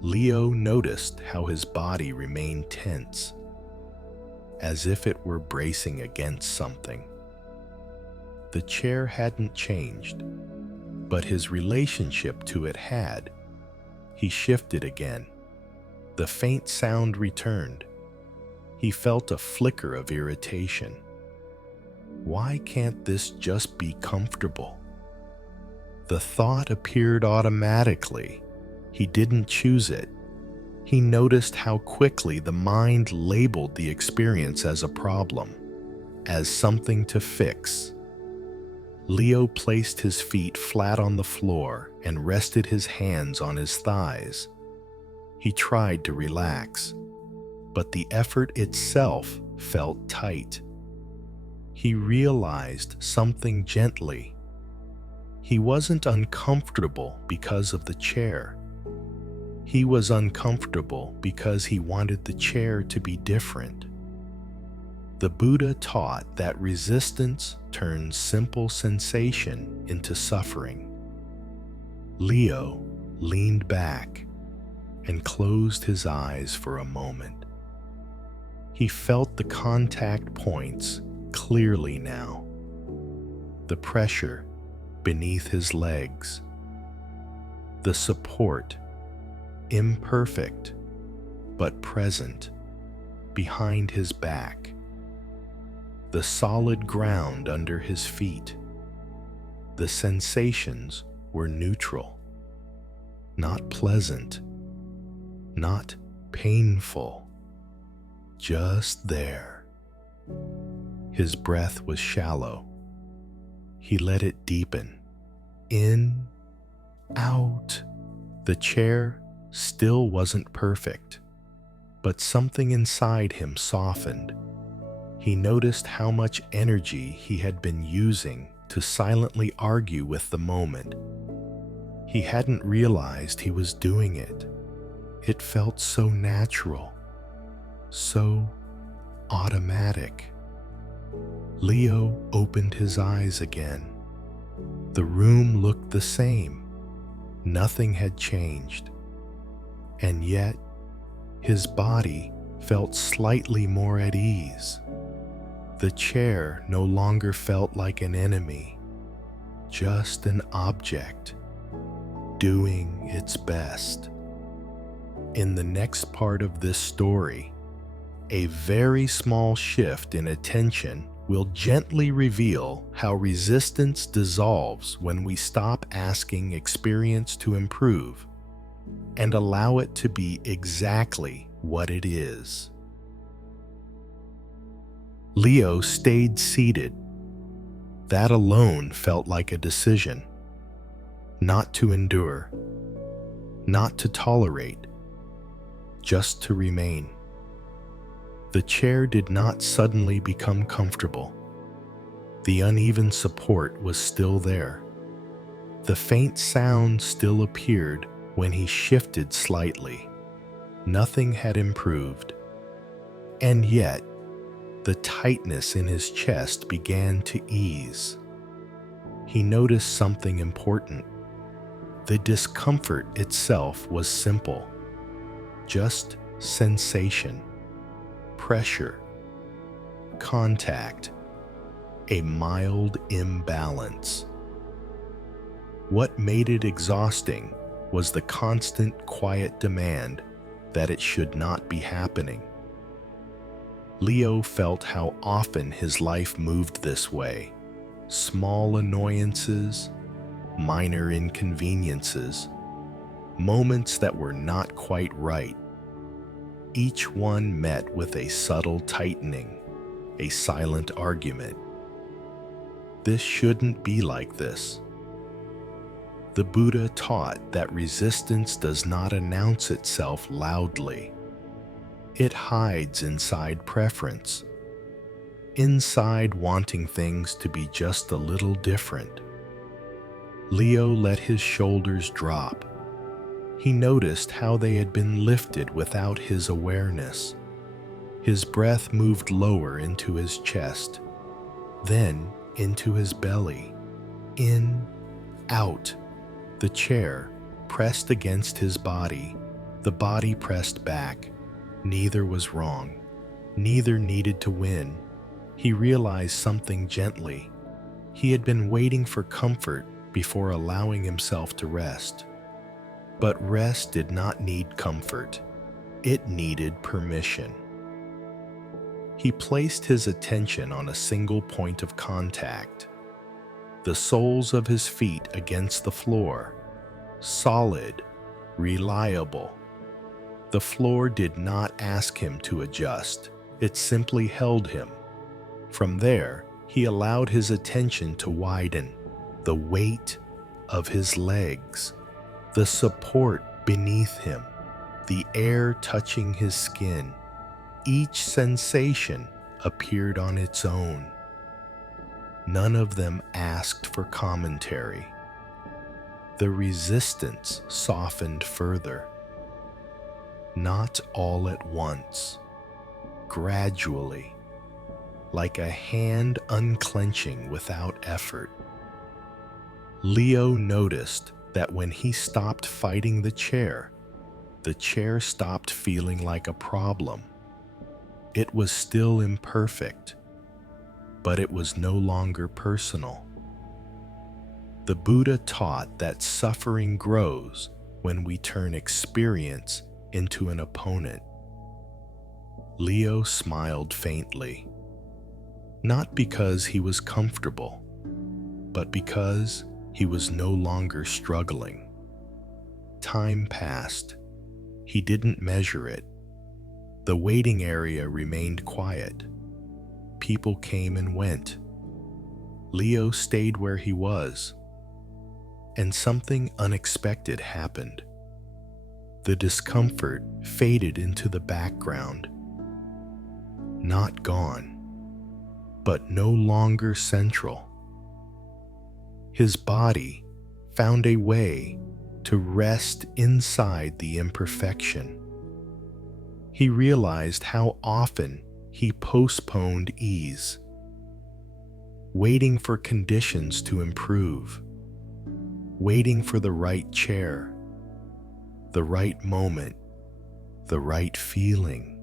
Leo noticed how his body remained tense, as if it were bracing against something. The chair hadn't changed, but his relationship to it had. He shifted again. The faint sound returned. He felt a flicker of irritation. Why can't this just be comfortable? The thought appeared automatically. He didn't choose it. He noticed how quickly the mind labeled the experience as a problem, as something to fix. Leo placed his feet flat on the floor and rested his hands on his thighs. He tried to relax, but the effort itself felt tight. He realized something gently. He wasn't uncomfortable because of the chair. He was uncomfortable because he wanted the chair to be different. The Buddha taught that resistance turns simple sensation into suffering. Leo leaned back and closed his eyes for a moment. He felt the contact points clearly now. The pressure beneath his legs. The support, imperfect but present, behind his back. The solid ground under his feet. The sensations were neutral, not pleasant, not painful, just there. His breath was shallow. He let it deepen. In, out. The chair still wasn't perfect, but something inside him softened. He noticed how much energy he had been using to silently argue with the moment. He hadn't realized he was doing it. It felt so natural, so automatic. Leo opened his eyes again. The room looked the same. Nothing had changed. And yet, his body felt slightly more at ease. The chair no longer felt like an enemy, just an object, doing its best. In the next part of this story, a very small shift in attention will gently reveal how resistance dissolves when we stop asking experience to improve and allow it to be exactly what it is. Leo stayed seated. That alone felt like a decision. Not to endure, not to tolerate, just to remain. The chair did not suddenly become comfortable. The uneven support was still there. The faint sound still appeared when he shifted slightly. Nothing had improved. And yet, the tightness in his chest began to ease. he noticed something important. The discomfort itself was simple, just sensation, pressure, contact, a mild imbalance. What made it exhausting was the constant quiet demand that it should not be happening. Leo felt how often his life moved this way. Small annoyances, minor inconveniences, moments that were not quite right. Each one met with a subtle tightening, a silent argument. This shouldn't be like this. The Buddha taught that resistance does not announce itself loudly. It hides inside preference, inside wanting things to be just a little different. Leo let his shoulders drop. He noticed how they had been lifted without his awareness. His breath moved lower into his chest, then into his belly, in, out. The chair pressed against his body. The body pressed back. Neither was wrong. Neither needed to win. He realized something gently. He had been waiting for comfort before allowing himself to rest. But rest did not need comfort. It needed permission. He placed his attention on a single point of contact. The soles of his feet against the floor, solid, reliable. The floor did not ask him to adjust, it simply held him. From there, he allowed his attention to widen, the weight of his legs, the support beneath him, the air touching his skin. Each sensation appeared on its own. None of them asked for commentary. The resistance softened further. Not all at once, gradually, like a hand unclenching without effort. Leo noticed that when he stopped fighting the chair stopped feeling like a problem. It was still imperfect, but it was no longer personal. The Buddha taught that suffering grows when we turn experience into an opponent. Leo smiled faintly, not because he was comfortable, but because he was no longer struggling. Time passed. He didn't measure it. The waiting area remained quiet. People came and went. Leo stayed where he was. And something unexpected happened. The discomfort faded into the background. Not gone, but no longer central. His body found a way to rest inside the imperfection. He realized how often he postponed ease, waiting for conditions to improve, waiting for the right chair, the right moment, the right feeling.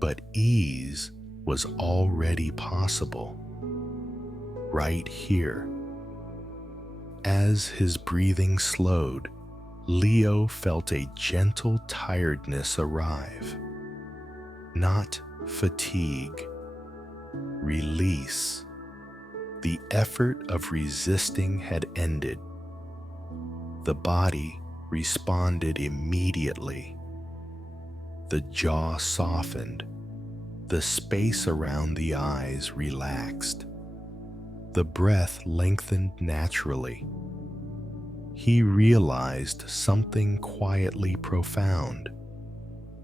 But ease was already possible, right here. As his breathing slowed, Leo felt a gentle tiredness arrive. Not fatigue, release. The effort of resisting had ended. The body responded immediately. The jaw softened. The space around the eyes relaxed. The breath lengthened naturally. He realized something quietly profound.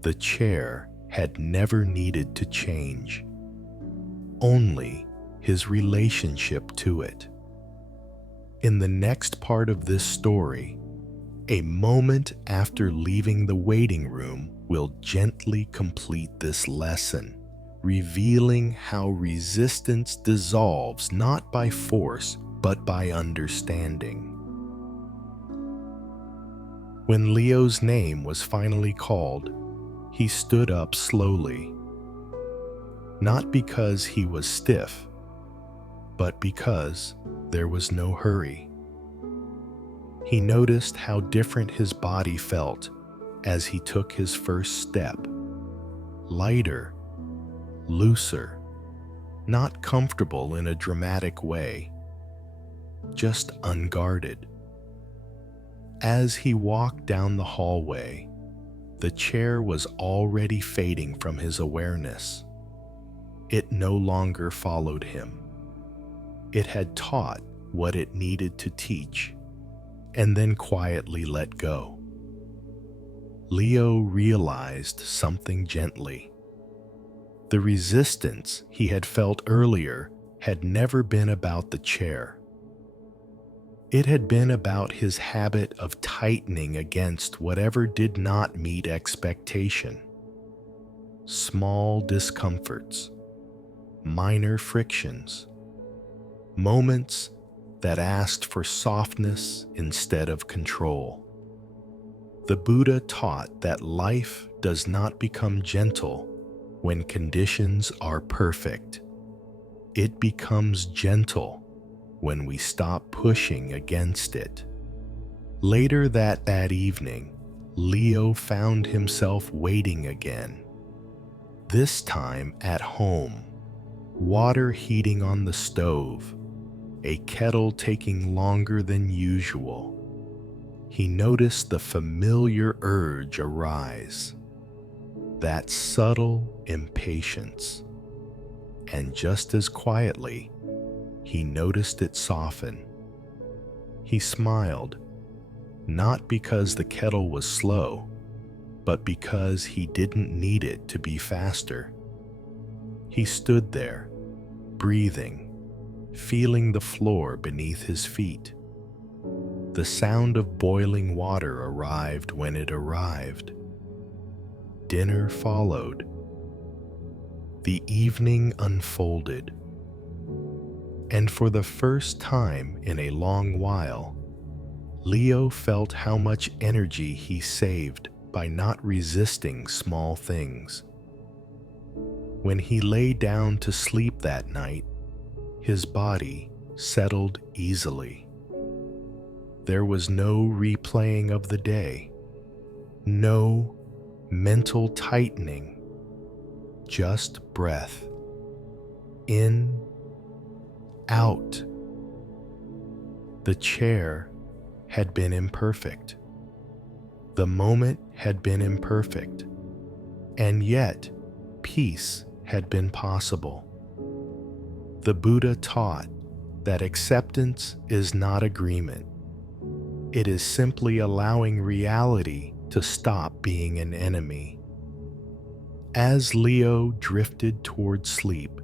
The chair had never needed to change, only his relationship to it. In the next part of this story, a moment after leaving the waiting room will gently complete this lesson, revealing how resistance dissolves not by force, but by understanding. When Leo's name was finally called, he stood up slowly, not because he was stiff, but because there was no hurry. He noticed how different his body felt as he took his first step. Lighter, looser, not comfortable in a dramatic way, just unguarded. As he walked down the hallway, the chair was already fading from his awareness. It no longer followed him. It had taught what it needed to teach, and then quietly let go. Leo realized something gently. The resistance he had felt earlier had never been about the chair. It had been about his habit of tightening against whatever did not meet expectation. Small discomforts, minor frictions, moments that asked for softness instead of control. The Buddha taught that life does not become gentle when conditions are perfect. It becomes gentle when we stop pushing against it. Later that evening, Leo found himself waiting again. This time at home, water heating on the stove, a kettle taking longer than usual. He noticed the familiar urge arise, that subtle impatience. And just as quietly, he noticed it soften. He smiled, not because the kettle was slow, but because he didn't need it to be faster. He stood there, breathing, feeling the floor beneath his feet. The sound of boiling water arrived when it arrived. Dinner followed. The evening unfolded. And for the first time in a long while, Leo felt how much energy he saved by not resisting small things. When he lay down to sleep that night, his body settled easily. There was no replaying of the day, no mental tightening, just breath. In, out. The chair had been imperfect. The moment had been imperfect. And yet, peace had been possible. The Buddha taught that acceptance is not agreement. It is simply allowing reality to stop being an enemy. As Leo drifted toward sleep,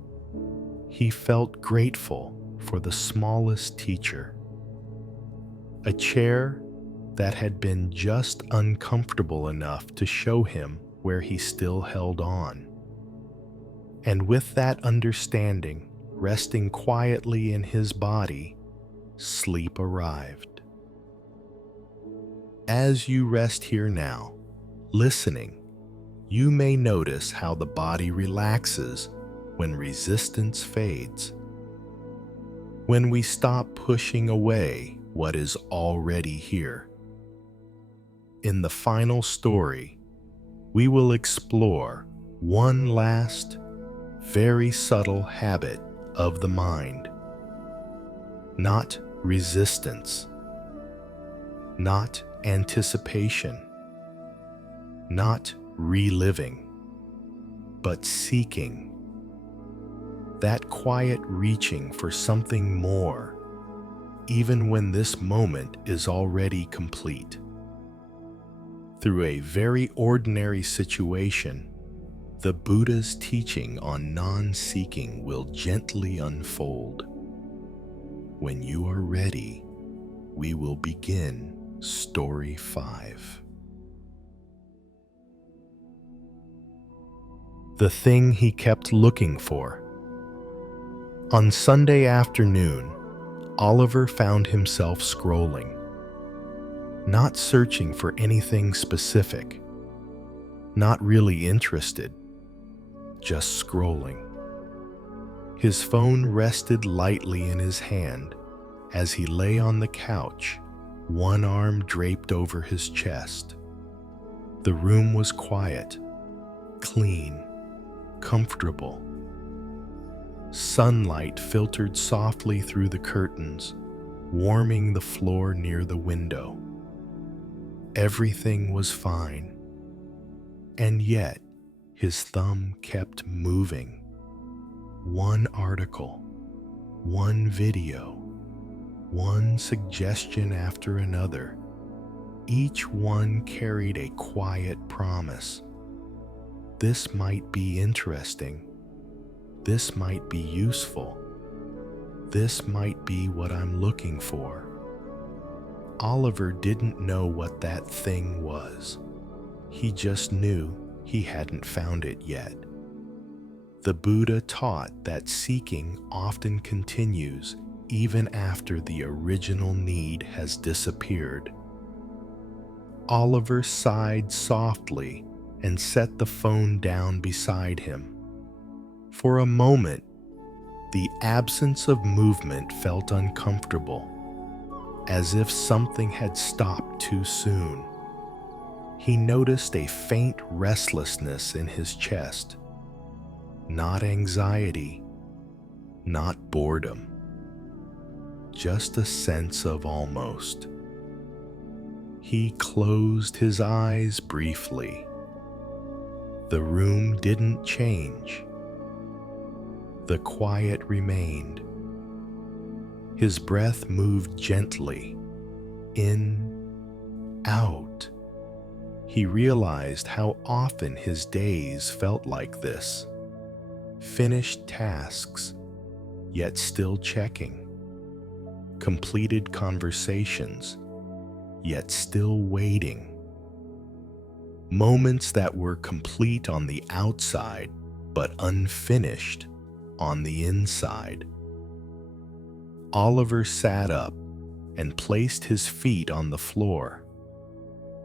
he felt grateful for the smallest teacher. A chair that had been just uncomfortable enough to show him where he still held on. And with that understanding resting quietly in his body, sleep arrived. As you rest here now, listening, you may notice how the body relaxes when resistance fades. When we stop pushing away what is already here. In the final story, we will explore one last, very subtle habit of the mind. Not resistance, not anticipation, not reliving, but seeking. That quiet reaching for something more, even when this moment is already complete. Through a very ordinary situation, the Buddha's teaching on non-seeking will gently unfold. When you are ready, we will begin Story 5. The thing he kept looking for. On Sunday afternoon, Oliver found himself scrolling, not searching for anything specific, not really interested, just scrolling. His phone rested lightly in his hand as he lay on the couch, one arm draped over his chest. The room was quiet, clean, comfortable. Sunlight filtered softly through the curtains, warming the floor near the window. Everything was fine, and yet his thumb kept moving. One article, one video, one suggestion after another. Each one carried a quiet promise. This might be interesting. This might be useful. This might be what I'm looking for. Oliver didn't know what that thing was. He just knew he hadn't found it yet. The Buddha taught that seeking often continues even after the original need has disappeared. Oliver sighed softly and set the phone down beside him. For a moment, the absence of movement felt uncomfortable, as if something had stopped too soon. He noticed a faint restlessness in his chest. Not anxiety, not boredom, just a sense of almost. He closed his eyes briefly. The room didn't change. The quiet remained. His breath moved gently, in, out. He realized how often his days felt like this. Finished tasks, yet still checking. Completed conversations, yet still waiting. Moments that were complete on the outside, but unfinished on the inside. Oliver sat up and placed his feet on the floor.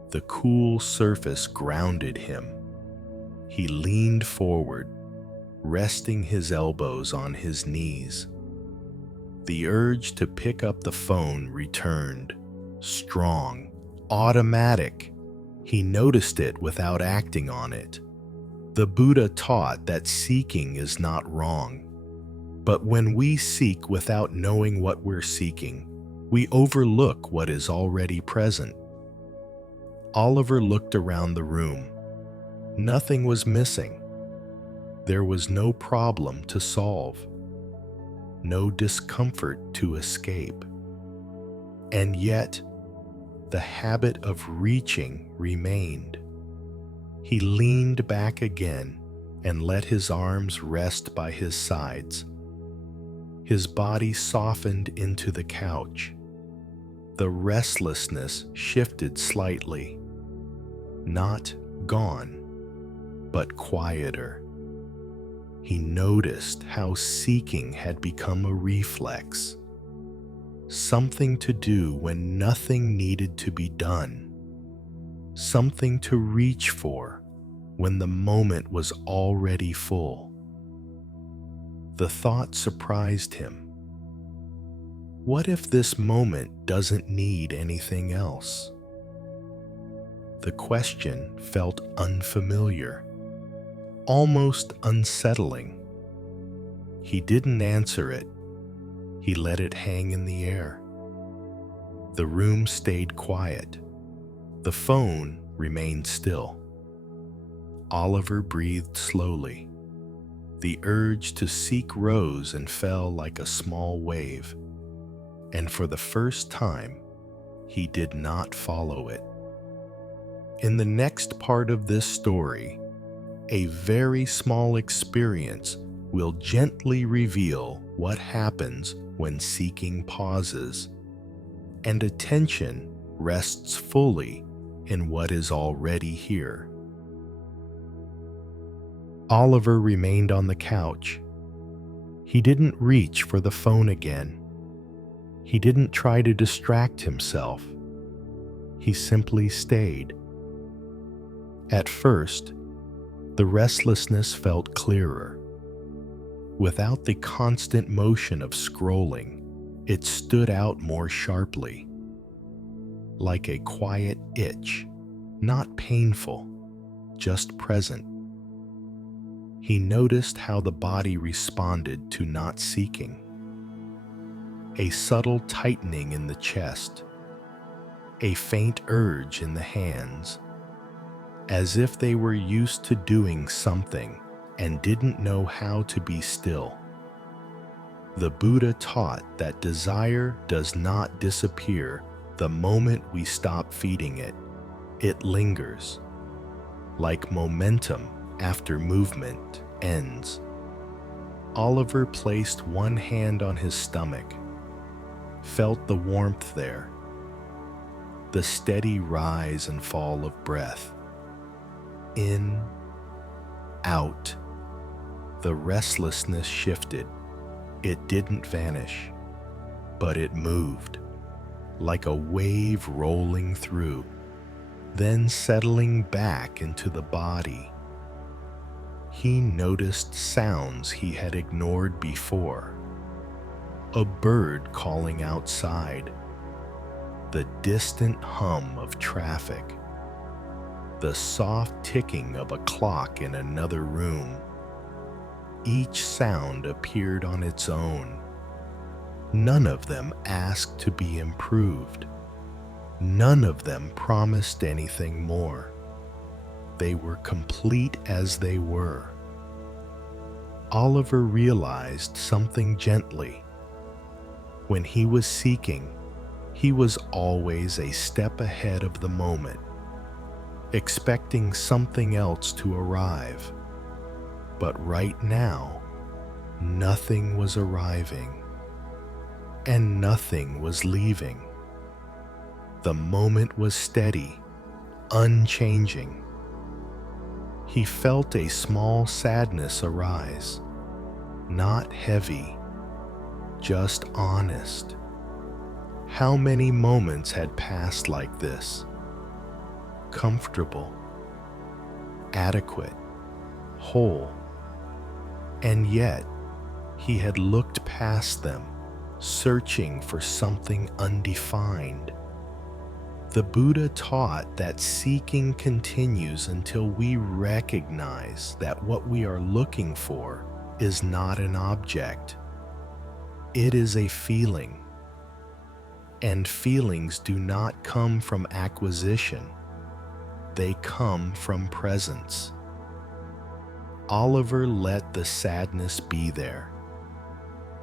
The cool surface grounded him. He leaned forward, resting his elbows on his knees. The urge to pick up the phone returned, strong, automatic. He noticed it without acting on it. The Buddha taught that seeking is not wrong. But when we seek without knowing what we're seeking, we overlook what is already present. Oliver looked around the room. Nothing was missing. There was no problem to solve, no discomfort to escape. And yet, the habit of reaching remained. He leaned back again and let his arms rest by his sides. His body softened into the couch. The restlessness shifted slightly. Not gone, but quieter. He noticed how seeking had become a reflex, something to do when nothing needed to be done, something to reach for when the moment was already full. The thought surprised him. What if this moment doesn't need anything else? The question felt unfamiliar, almost unsettling. He didn't answer it. He let it hang in the air. The room stayed quiet. The phone remained still. Oliver breathed slowly. The urge to seek rose and fell like a small wave, and for the first time, he did not follow it. In the next part of this story, a very small experience will gently reveal what happens when seeking pauses, and attention rests fully in what is already here. Oliver remained on the couch. He didn't reach for the phone again. He didn't try to distract himself. He simply stayed. At first, the restlessness felt clearer. Without the constant motion of scrolling, it stood out more sharply, like a quiet itch, not painful, just present. He noticed how the body responded to not seeking. A subtle tightening in the chest, a faint urge in the hands, as if they were used to doing something and didn't know how to be still. The Buddha taught that desire does not disappear the moment we stop feeding it. It lingers, like momentum after movement ends. Oliver placed one hand on his stomach, felt the warmth there, the steady rise and fall of breath. In, out. The restlessness shifted. It didn't vanish, but it moved, like a wave rolling through, then settling back into the body. He noticed sounds he had ignored before. A bird calling outside, the distant hum of traffic, the soft ticking of a clock in another room. Each sound appeared on its own. None of them asked to be improved. None of them promised anything more. They were complete as they were. Oliver realized something gently. When he was seeking, he was always a step ahead of the moment, expecting something else to arrive. But right now, nothing was arriving, and nothing was leaving. The moment was steady, unchanging. He felt a small sadness arise, not heavy, just honest. How many moments had passed like this? Comfortable, adequate, whole. And yet, he had looked past them, searching for something undefined. The Buddha taught that seeking continues until we recognize that what we are looking for is not an object. It is a feeling. And feelings do not come from acquisition. They come from presence. Oliver let the sadness be there.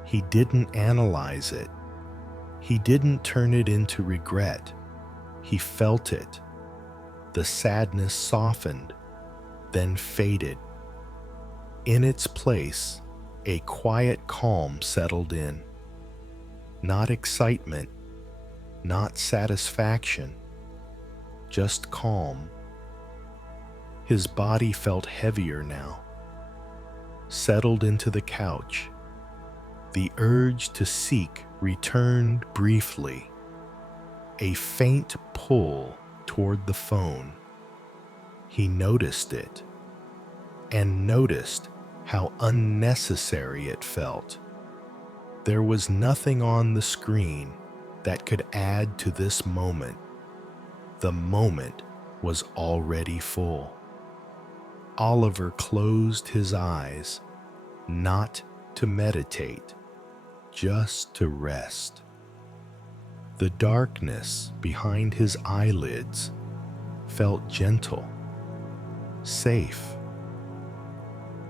He didn't analyze it. He didn't turn it into regret. He felt it. The sadness softened, then faded. In its place, a quiet calm settled in. Not excitement, not satisfaction, just calm. His body felt heavier now, settled into the couch. The urge to seek returned briefly, a faint pull toward the phone. He noticed it, and noticed how unnecessary it felt. There was nothing on the screen that could add to this moment. The moment was already full. Oliver closed his eyes, not to meditate, just to rest. The darkness behind his eyelids felt gentle, safe.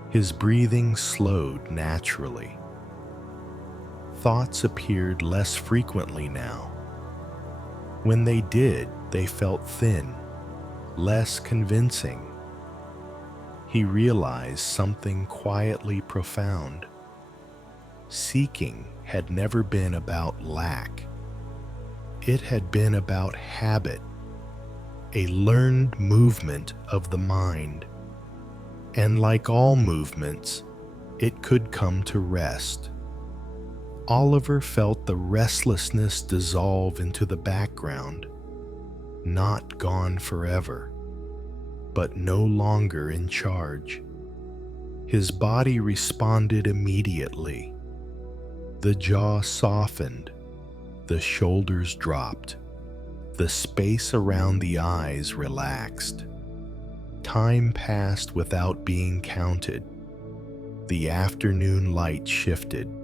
His breathing slowed naturally. Thoughts appeared less frequently now. When they did, they felt thin, less convincing. He realized something quietly profound. Seeking had never been about lack. It had been about habit, a learned movement of the mind. And like all movements, it could come to rest. Oliver felt the restlessness dissolve into the background, not gone forever, but no longer in charge. His body responded immediately. The jaw softened, the shoulders dropped, the space around the eyes relaxed. Time passed without being counted. The afternoon light shifted.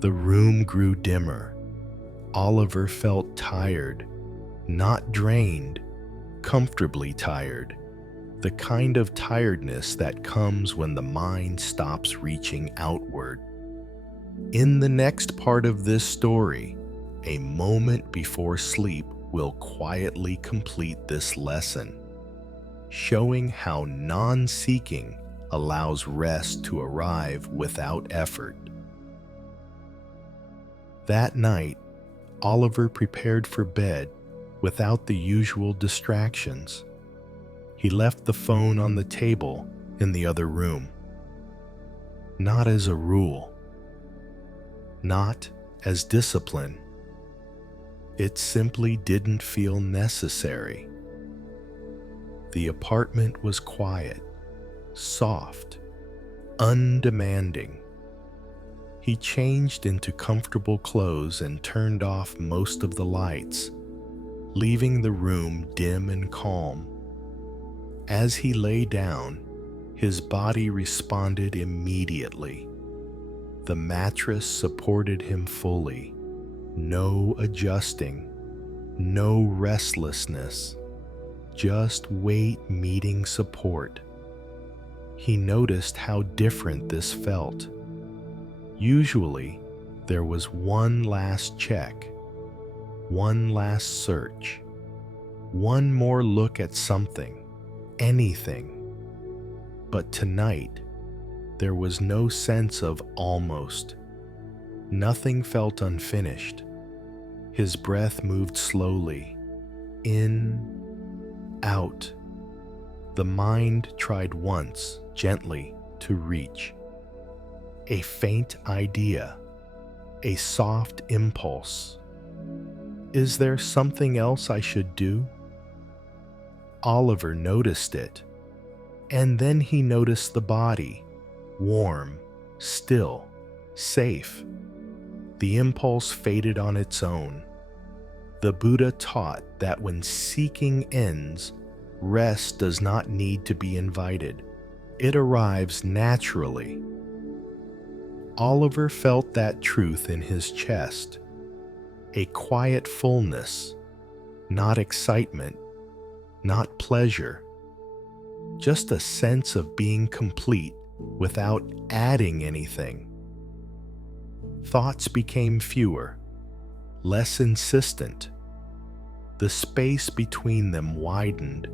The room grew dimmer. Oliver felt tired, not drained, comfortably tired. The kind of tiredness that comes when the mind stops reaching outward. In the next part of this story, a moment before sleep will quietly complete this lesson, showing how non-seeking allows rest to arrive without effort. That night, Oliver prepared for bed without the usual distractions. He left the phone on the table in the other room. Not as a rule, not as discipline. It simply didn't feel necessary. The apartment was quiet, soft, undemanding. He changed into comfortable clothes and turned off most of the lights, leaving the room dim and calm. As he lay down, his body responded immediately. The mattress supported him fully. No adjusting, no restlessness, just weight meeting support. He noticed how different this felt. Usually, there was one last check, one last search, one more look at something, anything. But tonight, there was no sense of almost. Nothing felt unfinished. His breath moved slowly, in, out. The mind tried once, gently, to reach. A faint idea, a soft impulse. Is there something else I should do? Oliver noticed it, and then he noticed the body, warm, still, safe. The impulse faded on its own. The Buddha taught that when seeking ends, rest does not need to be invited. It arrives naturally. Oliver felt that truth in his chest, a quiet fullness, not excitement, not pleasure, just a sense of being complete without adding anything. Thoughts became fewer, less insistent. The space between them widened.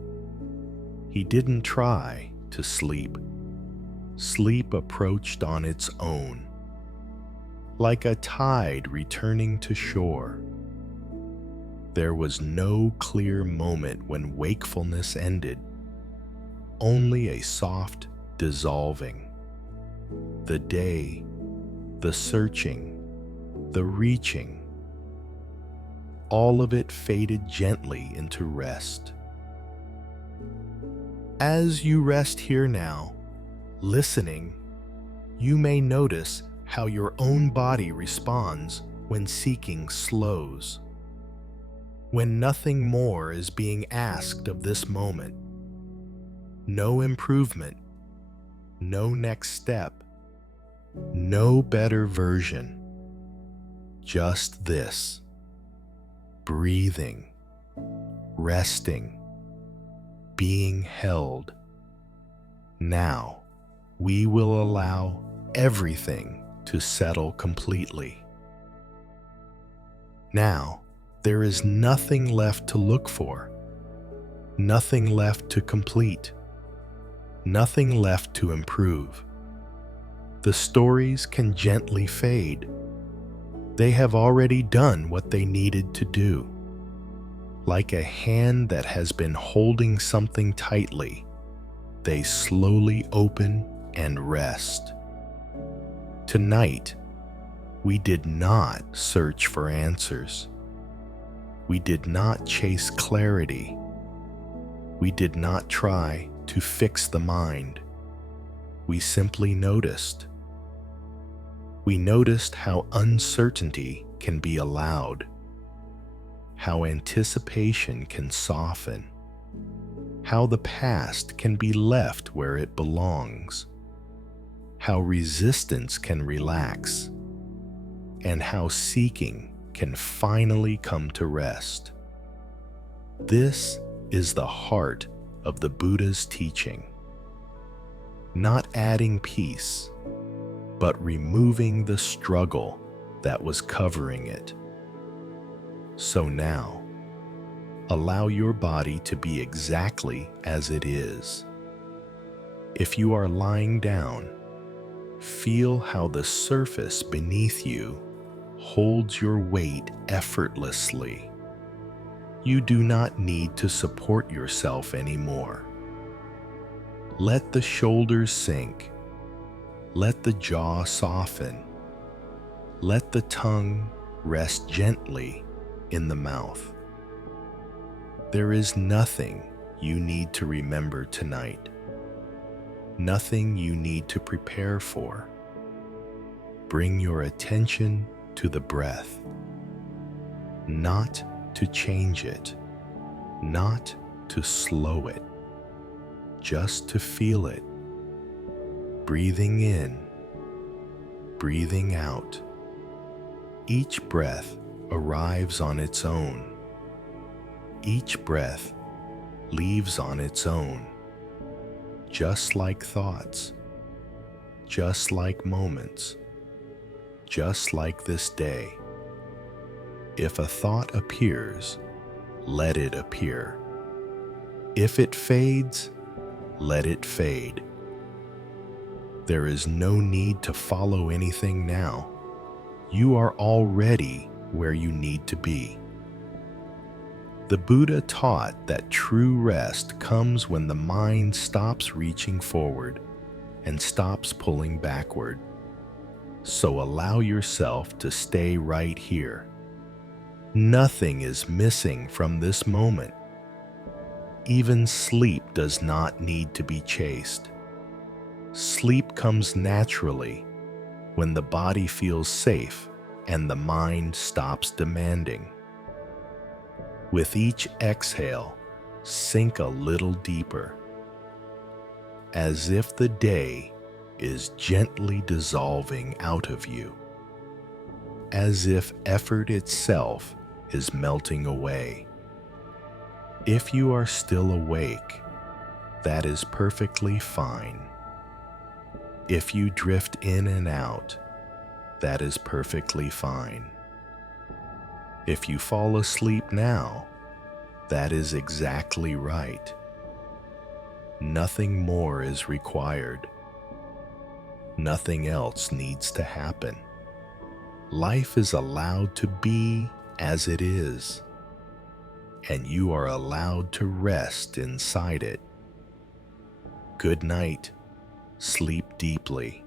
He didn't try to sleep. Sleep approached on its own, like a tide returning to shore. There was no clear moment when wakefulness ended, only a soft dissolving. The day, the searching, the reaching, all of it faded gently into rest. As you rest here now, listening, you may notice how your own body responds when seeking slows, when nothing more is being asked of this moment. No improvement, no next step, no better version. Just this: breathing, resting, being held. Now, we will allow everything to settle completely. Now, there is nothing left to look for, nothing left to complete, nothing left to improve. The stories can gently fade. They have already done what they needed to do. Like a hand that has been holding something tightly, they slowly open and rest. Tonight, We did not search for answers. We did not chase clarity. We did not try to fix the mind. We simply noticed. We noticed how uncertainty can be allowed, how anticipation can soften, how the past can be left where it belongs, how resistance can relax, and how seeking can finally come to rest. This is the heart of the Buddha's teaching. Not adding peace, but removing the struggle that was covering it. So now, allow your body to be exactly as it is. If you are lying down, feel how the surface beneath you holds your weight effortlessly. You do not need to support yourself anymore. Let the shoulders sink. Let the jaw soften. Let the tongue rest gently in the mouth. There is nothing you need to remember tonight. Nothing you need to prepare for. Bring your attention to the breath. Not to change it, not to slow it, just to feel it. Breathing in, breathing out. Each breath arrives on its own. Each breath leaves on its own. Just like thoughts, just like moments, just like this day. If a thought appears, let it appear. If it fades, let it fade. There is no need to follow anything now. You are already where you need to be. The Buddha taught that true rest comes when the mind stops reaching forward and stops pulling backward. So allow yourself to stay right here. Nothing is missing from this moment. Even sleep does not need to be chased. Sleep comes naturally when the body feels safe and the mind stops demanding. With each exhale, sink a little deeper, as if the day is gently dissolving out of you, as if effort itself is melting away. If you are still awake, that is perfectly fine. If you drift in and out, that is perfectly fine. If you fall asleep now, that is exactly right. Nothing more is required. Nothing else needs to happen. Life is allowed to be as it is, and you are allowed to rest inside it. Good night. Sleep deeply.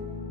you.